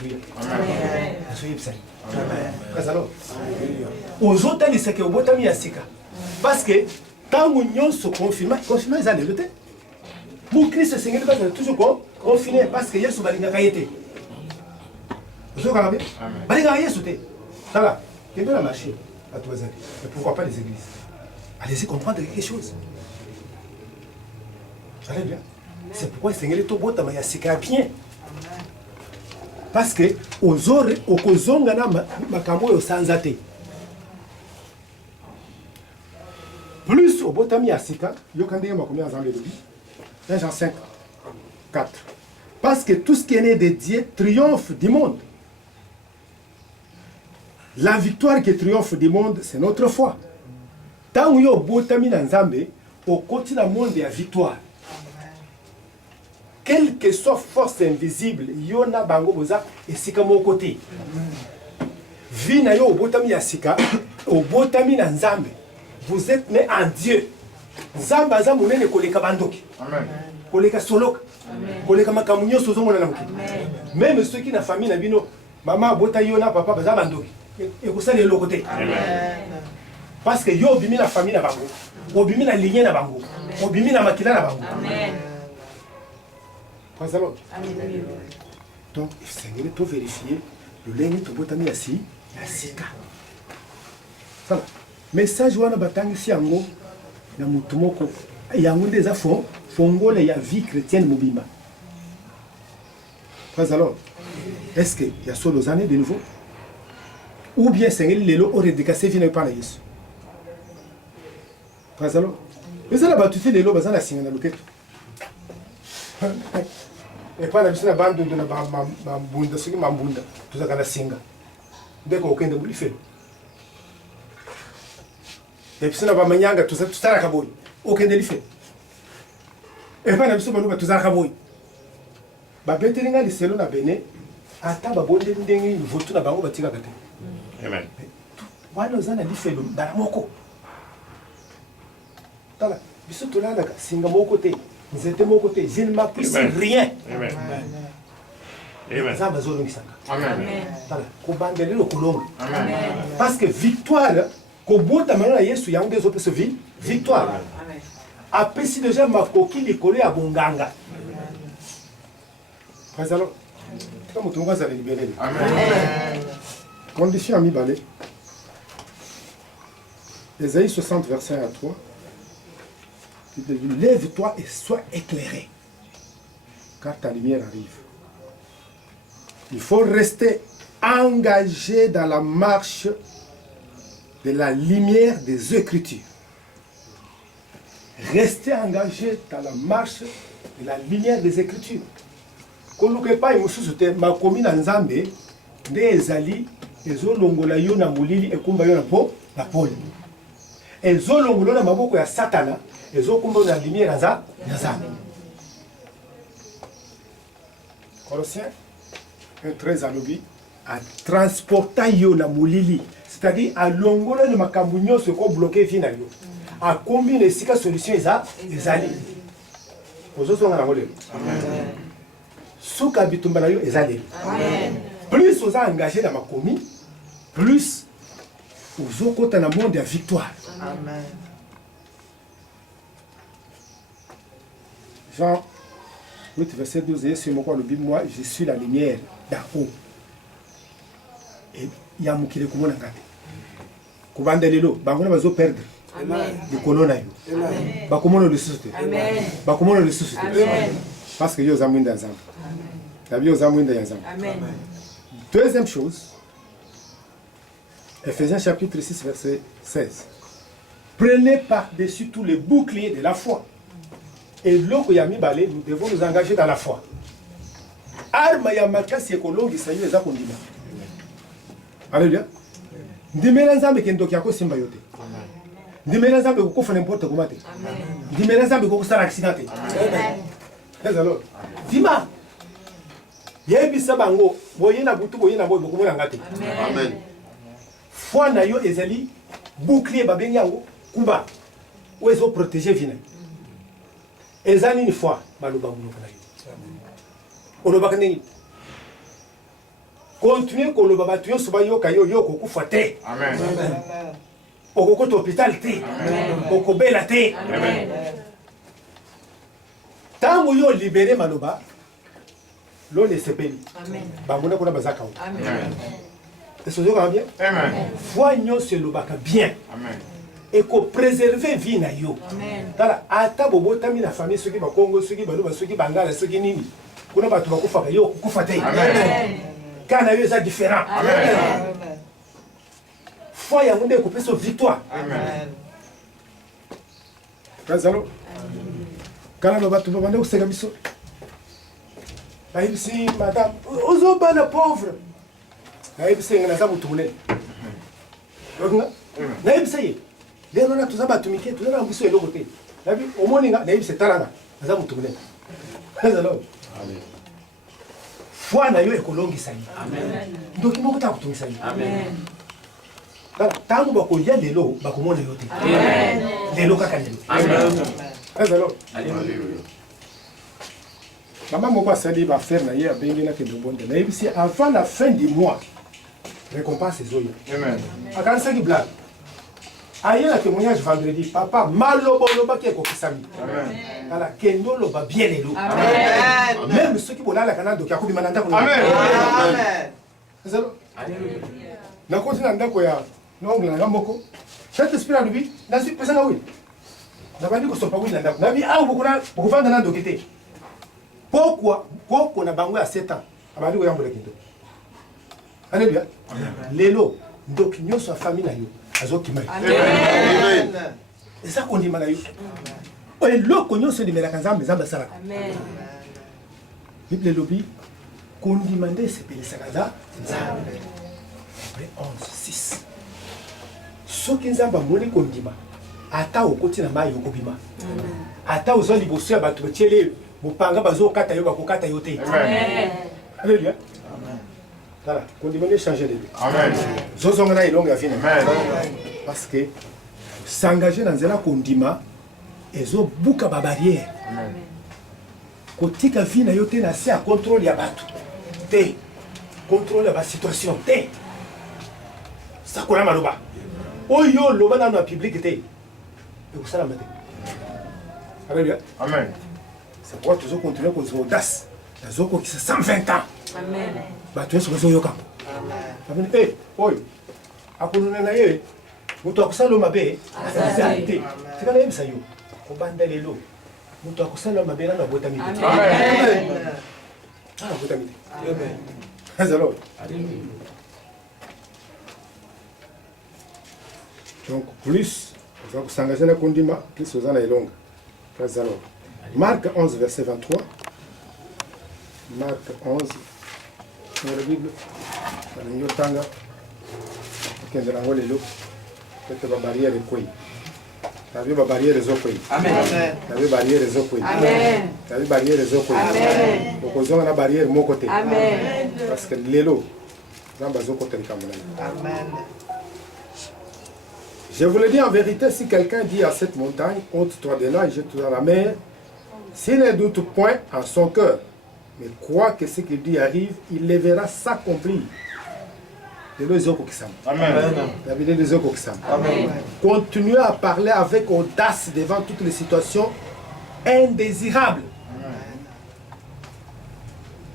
Aux autres, c'est que vous avez mis à Sika. Parce que quand nous avons ce confinement, ils allaient le temps. Pour Christ, le Seigneur va toujours confiné parce que Yesu va été. Vous avez dit? Voilà. Qui doit marcher à tous les amis. Mais pourquoi pas les églises? Allez-y comprendre quelque chose. Ça allait bien. C'est pourquoi le Seigneur est au bout de la Sika bien. Parce que aux ores, aux kozongana makambo yo sanzate. Plus au botami asika, yo kandé makomi ensemble de vie. 1 Jean 5, 4. Parce que tout ce qui est né de Dieu triomphe du monde. La victoire qui triomphe du monde, c'est notre foi. Tant que yo botami na nzambe, au côté du monde de la victoire. Quelle que soit force invisible, yona bango boza et sika mon côté. Vina yo botami ya sika, au botami na nzambe vous êtes né en Dieu nzambe aza monene koleka bandoki koleka soloka koleka makambo nyonso ozomona na mokili même soki na famille na bino mama abota yo na papa baza bandoki ekosala eloko te parce que yo obimi na famille na bango obimi na lignée na bango obimi na makila na bango donc esengeli to vérifier lolenge tobotami ya sika sala message wana batangisi yango na mutu moko yango nde eza fongole ya vie chrétienne mobimba pas alors est-ce que ya solo zane de nouveau ou bien sengeli lelo oredikase vie na yo mpa na yesu pas alors ezala bato te lelo baza na singa na loketo epa na biso na bandondo na bambunda soki mambunda tozalaka na singa ndeko okende buli felo ebiso na bamanyanga tozalaka boyi okende lifelo epa na biso baloba tozalaka boyi babeteli nga liselo na bene ata babondeli ndenge votu na bango batikaka te wana oza na lifelo mbala moko tala biso tolandaka singa moko te nzete moko te je ne m'appuie rien nzambe azolongisaka tala kobandelelo kolonga parce que victoire kobotama na yesu yango nde ezopesa victoire apesi deja makoki likolo ya bonganga azalo tika moto moko azala libéré condition ya mibale Ésaïe 60 verset 1 à 3 lève-toi et sois éclairé car ta lumière arrive. Il faut rester engagé dans la marche de la lumière des Écritures. Rester engagé dans la marche de la lumière des Écritures. Koluke pa imususu te makomi na nzambe nde ezali ezolongola yo na molili ekumba yo na pole. Ezolongola na maboko ya Satana ezokumba na lumière na nzambe. Colossiens 1:13 alobi a transporta yo na molili, c'est-à-dire a longola na makambo nyonso ko bloquer vie na yo. A combien de solution ezali. Ozosonga na ngolelo. Amen. Souka bitumba na yo ezali. Amen. Plus oza engagé dans makomi, plus ozokota na monde ya victoire. Amen. Jean 8 verset 12 c'est moi moi je suis la lumière d'en haut. Et ya mukile komona ngate. Kubanda lelo bangona bazo perdre. Amen. De kolona yo. Amen. Bakomona le susute. Amen. Bakomona le susute. Amen. Parce que yo zamwinda nzambe. La bio zamwinda ya nzambe. Amen. Deuxième chose, Ephésiens chapitre 6 verset 16. Prenez par-dessus tous les boucliers de la foi. Et loko ya mibale, nous devons nous engager dans la foi. Arma ya makasi ekolongi sayo eza kondima. Alléluia. Ndimela nzambe kendoki yako simba yote. Ndimela nzambe kukufa n'importe comment te. Ndimela nzambe kukusala accident te. Amen. Alors, dima. Yebisa bango, boye na butu boye na boye bokomona ngate. Amen. Foi na yo ezali bouclier babengi yango kumba. Ou ezo protéger vina. Ezali ni foi baloba munoko na yo. Oloba kanengi. Continuez koloba batu yo soba yo kayo yo kokufa te. Amen. Okokota hôpital te. Amen. Okobela te. Amen. Tango yo libéré maloba lo le sepeli. Amen. Bangona kona bazaka. Amen. Est-ce que vous bien? Amen. Foi nyonso elobaka bien. Amen. Et ko préserver vie na yo. Amen. Tala ata bobotami na famille soki ba Kongo soki baloba soki bangala soki nini. Kuna batu bakufa yo kufa te. Amen. Kana yo eza différent. Amen. Foi ya munde ko peso victoire. Amen. Kazalo. Kana no batu babande useka biso. Aïbsi madame, ozoba na pauvre. Aïbsi ngana za mutu munene. Yokinga? Naïbsi. Lero na tuzaba tumike, tuzaba mbiso eloko te. Nabi omoni nga naïbsi talanga. Za mutu munene. Kazalo. Amen. Foi na yo ekolongisa yo. Amen. Ndoki moko ta kutungisa yo. Amen. Tango bakolia lelo bakomona yote. Amen. Lelo kaka lelo. Amen. Alors. Alléluia. Maman moko asali ba faire na ye abengi na kendo bonde. Na yebisi avant la fin du mois récompense ezoya. Amen. Akanisa ki blague. Aye la témoignage vendredi papa malobo loba ki ekokisami. Amen. Ala kendo loba bien lelo. Amen. Même ceux qui bolala kana doki akobima na ndako. Amen. Amen. Alors. Alléluia. Na continue ndako ya n'ongle na moko. Cet esprit à lui, na si pesa na oui. Na bandi ko sopa oui na ndako. Na bi awu bokuna bokuvanda na dokete. Pourquoi na bango ya 7 ans abandi ko yambola kindo. Alléluia. Lelo ndoki nyoso famille na yo azokima. Amen. Eza kondima na yo. Oye loko nyoso di melaka nzambe nzambe salaka. Amen. Bible lobi kondima nde sepelisa kaza nzambe. 11:6. Soki nzamba moni kondima ata okoti na mai okobima. Ata ozo liboso ya bato betiele bopanga bazo kata yo bakokata yo te. Amen. Alléluia. Amen. Voilà, kondima ne changer de vie. Amen. Zozonga na ilonga fini. Amen. Parce que s'engager dans nzela kondima ezo buka ba barrière. Amen. Kotika vie na yo te na se a contrôle ya bato. Te contrôle ya ba situation te. Sakola maloba. Oyo loba na na public te. Et vous savez la Alléluia. Amen. C'est pourquoi tu dois continuer avec audace. La zoko qui 120 ans. Amen. Bah tu es sur le yoka. Amen. Eh, oi. Akununa na ye. Mutu akusalo mabe. Azazite. Tikana yebisa yo. Kobanda lelo. Mutu akusalo mabe na bota miti. Amen. Ah, bota miti. Amen. Azalo. Alléluia. Donc, plus, vous vous engagez dans le condiment, plus vous en avez longue. Marc 11, verset 23. Marc 11, dans la Bible, dans le Yotanga, quand on a envoyé l'eau, peut-être la barrière est quoi? La barrière est quoi? Amen. La barrière est quoi? Amen. La barrière est quoi? Amen. Donc, vous avez une barrière de mon côté. Amen. Parce que l'élo, vous avez un côté de Amen. Je vous le dis en vérité, si quelqu'un dit à cette montagne, ôte-toi de là et jette-toi dans la mer, s'il ne doute point en son cœur, mais croit que ce qu'il dit arrive, il le verra s'accomplir. Amen. Continuez à parler avec audace devant toutes les situations indésirables.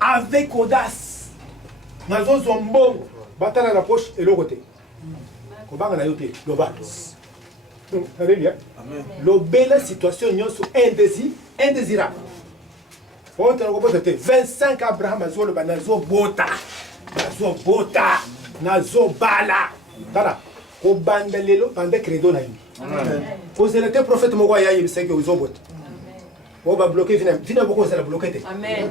Amen. Avec audace. Dans un zombo, bataille à la poche et le côté. Alléluia. La situation indésirable. 25 Abraham Nazo Bota. Nazo Bota. Nazo Bala. Voilà. Au bandelelo, bande credo na yimi. Vous êtes le prophète Mogoya yimi c'est que vous ont voté. On va bloquer finalement beaucoup ça la bloquer. Amen.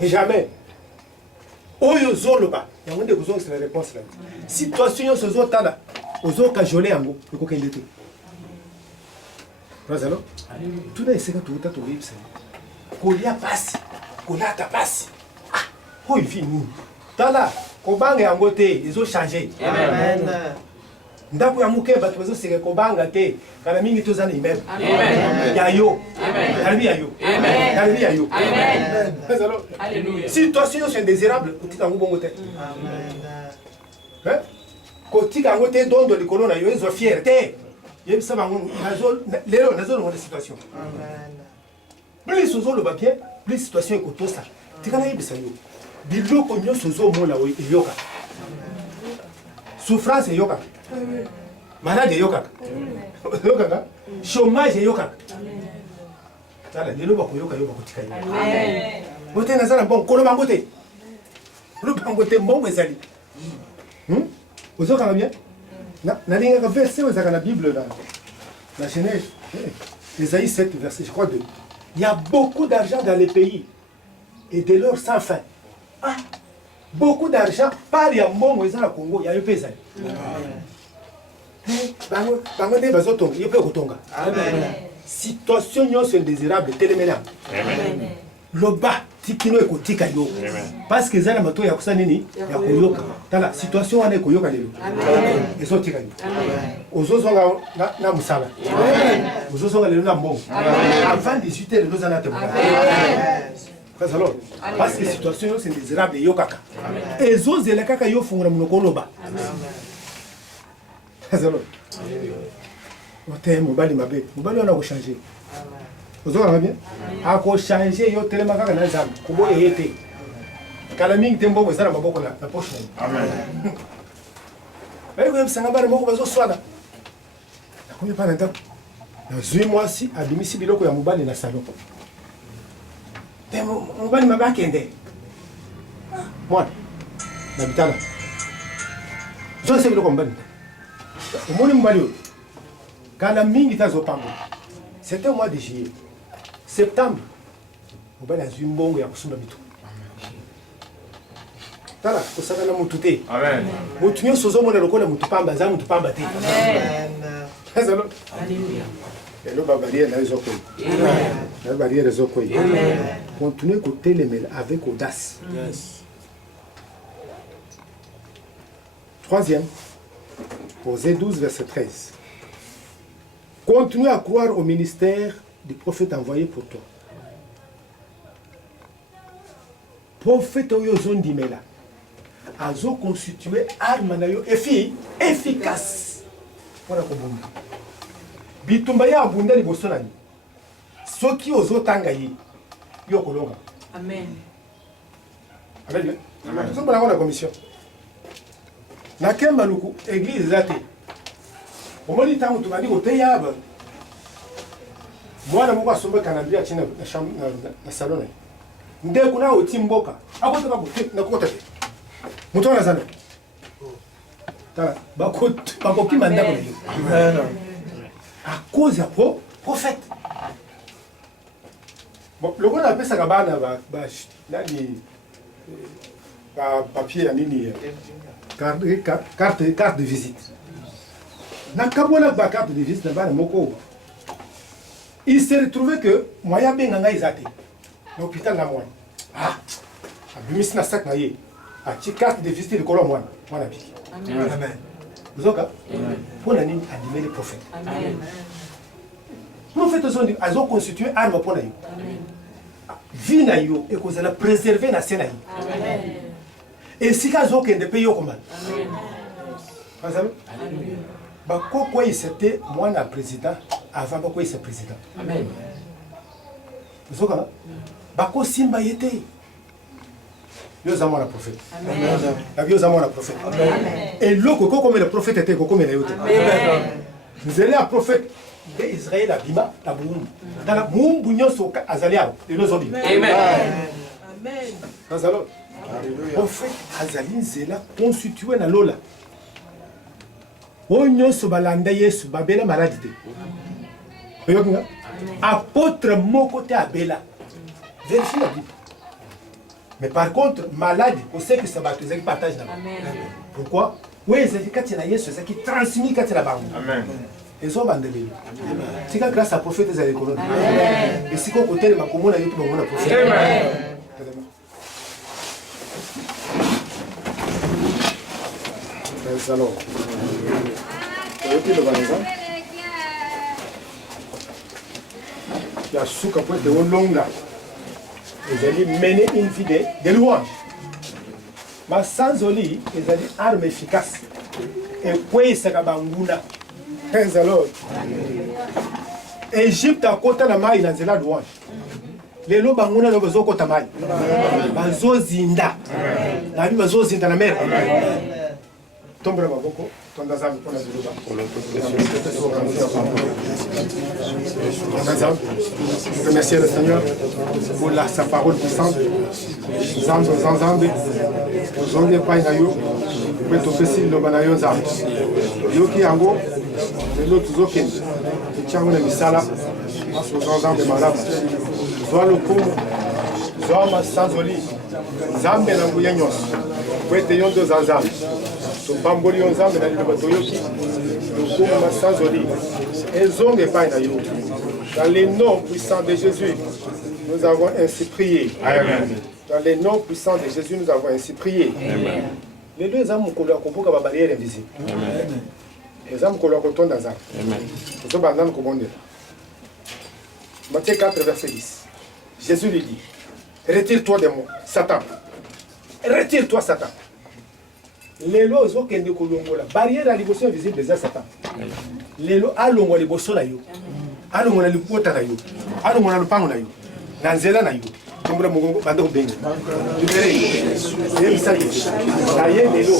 Jamais. Oyo zoloba. Il y a des choses qui réponse là. Situation se zo tala. Ozo kajolé ango, eko kende te. Razalo. Tout na eseka tout to vipse. Kolia pasi. Kolata pasi. Ah, oyo fini. Tala, kobanga yango te, ezo changer. Amen. Ndako ya muke bato bezo seke kobanga te. Kana mingi to zana immeuble. Amen. Ya yo. Amen. Kalbi ya yo. Amen. Kalbi ya yo. Amen. Razalo. Alléluia. Situation c'est indésirable, utika ngo bongo te. Amen. Hein? Kotika ngo te dondo likolo na yo ezo fierté. Yebisa bango nazo lelo nazo na situation. Amen. Plus ozo lo papier, plus situation ekotosa. Tika na yebisa yo. Biloko nyonso zo mona o yoka. Souffrance yoka. Malade yoka. Yoka. Chômage yoka. Tala lelo bako yoka yoka kotika yo. Amen. Bote nazana bon kolo bango te. Lo bango te mbongo ezali. Vous avez bien? Dans verset dans la Bible, la Genèse, Ésaïe 7, verset, je crois 2. Il y a beaucoup d'argent dans les pays et de l'or sans fin. Ah, beaucoup d'argent, pas les bon au Congo, il y a eu paysan. Situation indésirable, télémélan. Le bas, tikino ekotika yo parce que ezala mato ya kusana nini ya koyoka tala situation wana ekoyoka lelo ezotika yo ozozonga na musala ozozonga lelo na mbongo avant 18 heures lozana te parce que situation yo c'est désirable yo kaka ezozela kaka yo fungula munoko loba ote mobali mabe mobali wana ko changer ozoka bien ako changer yo telema kaka na zambi kuboye yete kala mingi tembo ezala maboko na poche amen bayo msanga bana moko bazo swada nakomi pa nta na zui mwasi abimisi biloko ya mobali na salon temo mobali mabe akende mwana na bitana zo se biloko mbani omoni mobali yo kala mingi tazo pambo c'était au mois de juillet septembre mobali azwi mbongo ya kusumba bitu tala kosaka na mutu te mutu nyonso ozomona lokola mutu pamba aza mutu pamba te lelo babariere na ezokwei continue kotelemela avec audace. Troisième, Osée 12 verset 13. Continue à croire au ministère du prophète envoyé pour toi. Prophète Oyozon Dimela a constitué arme efficace. Voilà comment. Bitumba ya abunda liboso na ni. Soki ozotanga yi yo kolonga. Amen. Amen. Amen. Tout ça la commission. Na kemba luku église zate. Omoni tangu tubandi koteya ba. Mwana moko asomba kanambia china na salon. Nde kuna otimboka. Akotaka bote na kokota. Mutona sana. Tala bako kimanda ko yo. À cause du prophète. Bon, le gars appelle ça cabane, papier à nini, carte de visite. Dans le carte de visite, il s'est retrouvé que moi, il y a bien un gars l'hôpital là moi. Ah, je me suis dit sac naïe. Ah, tu carte de visite de colon moi, moi la pique. Amen. Vous avez pour la ligne animer les prophètes. Amen. Les prophètes ont constitué arme pour la vie na yo et qu'on a préservé la scène. Et si ils ont des pays comment? Amen. Bah quoi il c'était moi le président avant quoi il c'est président. Amen. Vous avez bah quoi Simba était. Dieu a le prophète. Dieu a le prophète. Et l'autre, comme le prophète était, comme il est. Vous allez à prophète d'Israël à Bima, à Boum. Dans la Boum, Bougnon, Azalia, et nos hommes. Amen. Le prophète Azali, c'est là, constitué dans l'Ola. Bougnon, ce balanda, yes, Babela, maladie. Apôtre, mon côté à Bela. Vérifiez la Bible. Mais par contre, malade, on sait que ça va te partager d'abord. Pourquoi? Oui, c'est quand il y a Yesu, c'est qui transmet quand il y a Amen. Et ça va ndeli. C'est quand grâce à prophète des économies. Et si qu'on côté ma commune a eu tout le monde prophète. Amen. Alors. Et le vanessa. Il y a sous capot de long là. Ils allaient mener une vie de louange. Mais sans oli, ils allaient armes efficaces. Et quoi ils se gabanguna. Alors, Égypte a côté la maille dans la louange. Les lots banguna ne besoin côté maille. Bazo zinda. La vie bazo zinda la mer. Tombe la boko. Remercier le Seigneur pour sa parole puissante. Zambe, Zonge Painayo, Petopesi, Lobanayo Zam. Yoki Ango, les autres Zokin, les Tchangone Misala, Zambe Malab, Zoaloko, Zoma Sanzoli, Zambe Nanguyanyos, Peteyon de Zanzam. Bamboli Zambe na Libadoyoki, le Kouma Sanzoli, et Zonge Painayo. Dans les noms puissants de Jésus, Nous avons ainsi prié. Amen. Dans les noms puissants de Jésus, nous avons ainsi prié. Amen. Les deux âmes ont la barrière invisible. Les âmes ont dans un. Amen. Matthieu 4, verset 10. Jésus lui dit, retire-toi de moi, Satan. Retire-toi, Satan. Les lois ont été la barrière à l'émotion invisible des Satan. Les lois à l'ongo les bosso la yo. À l'ongo les potes la yo. À l'ongo le pan la yo. Nanzela la yo. Tombra mogongo bando bengi. Libéré. C'est ça. Taillez les lois.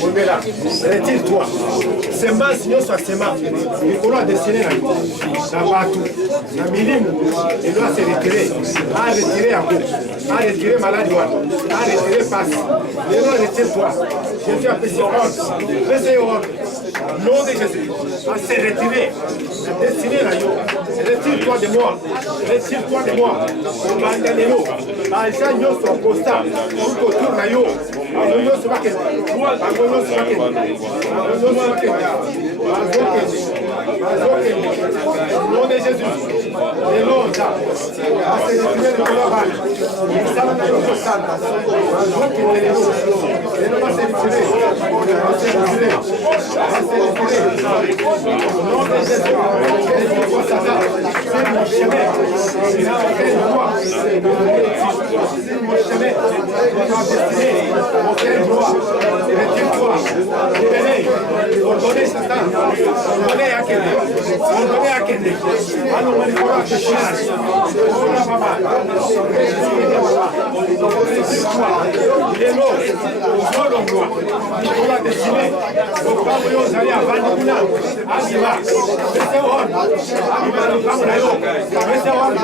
Remets-la. Retire-toi. Sema sinon soit sema. Il faut dessiner la yo. La batou. La milimu. Les lois se retirer. À retirer à gauche. À retirer maladie. À retirer passe. Les lois retire-toi. Jésus a fait ses ordres. Fais ses ordres. Nom de Jésus. À se retirer. Dessiner la yo. Retire-toi de moi. Retire-toi de moi. Bandalelo. Aïcha nyo so costa. Tout autour na yo. Agono so bakende. Agono so bakende. Agono so bakende. Azokende. Nom de Jésus. Les noms ça. À se retirer de global. Ça va yo so santa. Azokende les noms. Les noms va se retirer. Va se retirer. Va se retirer. Nom de Jésus. Jésus Satan. C'est mon chemin. Il a fait moi. C'est mon chemin. Mon destinée. Mon quel droit. Retire-toi. Libéré. Ordonnez Satan. Ordonnez à Kende. Ordonnez à Kende. Allons, on est pour la charge. On a maman. Retire-toi. Les mots. Au long droit. Pour la destinée. Donc, pas vous allez à Vandikuna. Arriva. Laissez ordre. Arriva le camp là. Laissez ordre.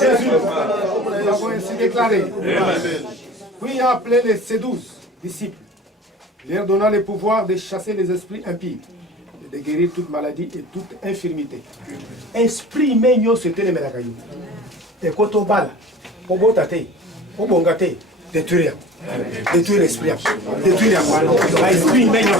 Jésus, nous avons ainsi déclaré. Puis il a appelé ses 12 disciples, leur donnant le pouvoir de chasser les esprits impies, et de guérir toute maladie et toute infirmité. Esprit mignon, c'était les ménagayou. Et quand on balle, on botate, on bongate, détruire. Détruire l'esprit. Détruire l'esprit mignon.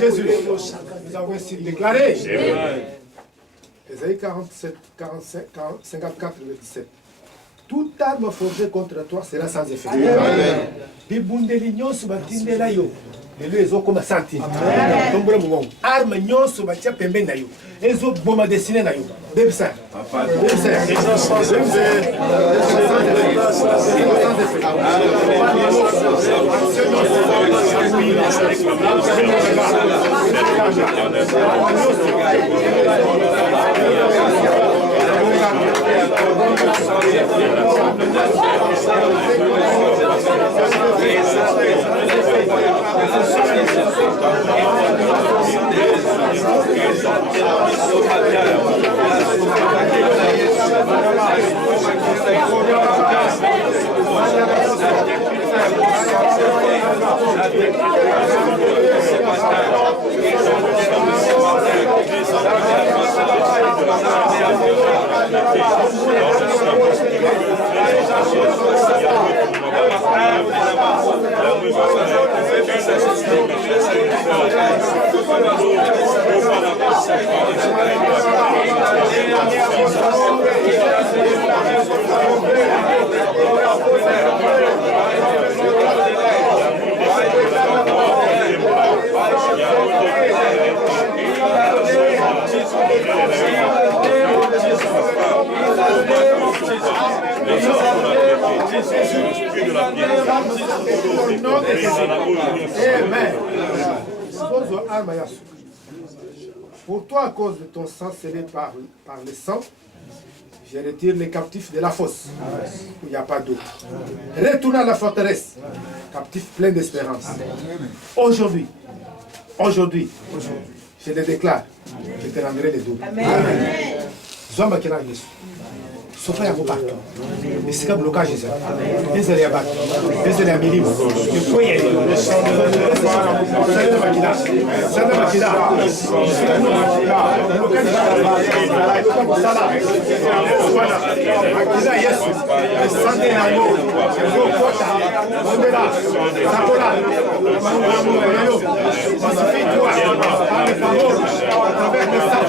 Jésus, nous avons ainsi déclaré. Ésaïe 47, 45, 54, 17. Toute arme forgée contre toi sera sans effet. Bibundeli nyonso batindela yo. Lelo ezokoma santime. Tombola mungongo. Arme nyonso batia pembeni na yo. Ezoboma dessiné na yo. Bebisa. Bebisa. Sans effet. Pour toi, à cause de ton sang scellé par le sang, je retire les captifs de la fosse, où il n'y a pas d'eau. Retourne à la forteresse, captif plein d'espérance. Aujourd'hui, je le déclare, je te rendrai les dos. Zomba qui Yesu. Sofa yako bato. Esika blocage ça. Ezali ya bato. Ezali ya milimo. Il faut y aller. Sanda makila. Akila Yesu. Sanda na yo. Yo kota. Ondela. Sakola. Mamu yo. Pacifique-toi. Par les paroles. À travers le sang.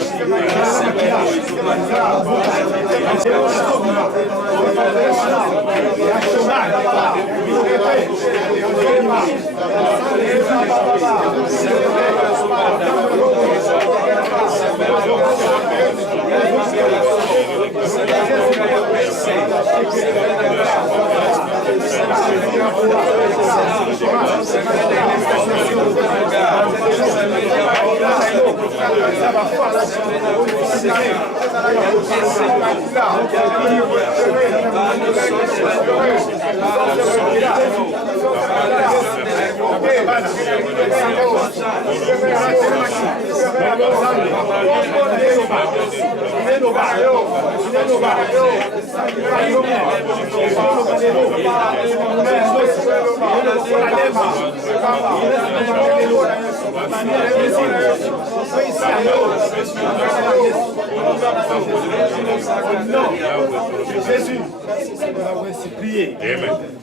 Jésus, nous avons ainsi prié.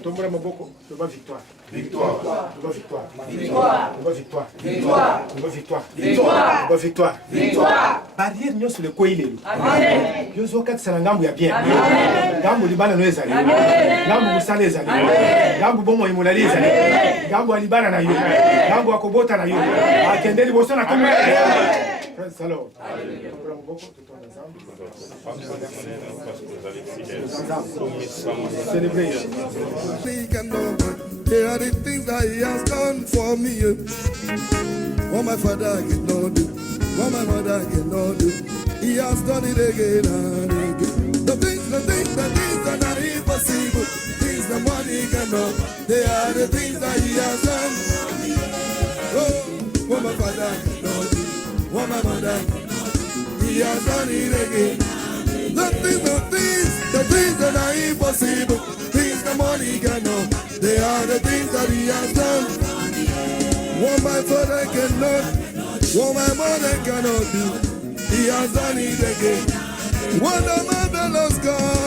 Tombola Maboko, le bas victoire. Victoire. Le bas victoire. Victoire. Le bas victoire. Victoire. Le bas victoire. Victoire. Le bas victoire. Victoire. Barrière nyo sur le koilelo. Amen. Yo zokat salangambu ya bien. Amen. Gambu libana no ezali. Amen. Gambu musale ezali. Amen. Gambu bomo imulali ezali. Amen. Gambu alibana na yo. Amen. Gambu akobota na yo. Akende liboso na komwe. Praise the Lord. Here are the things that he has done for me. What my father cannot do, what my mother cannot do, he has done it again and again. The things that are impossible, things that money cannot, they are the the things that he has done. Oh, what my father cannot do, what my mother cannot do, he has done it again. The things that are impossible, things the money cannot, they are the things that he has done. What my father cannot, what my mother cannot do, he has done it again. What the marvelous God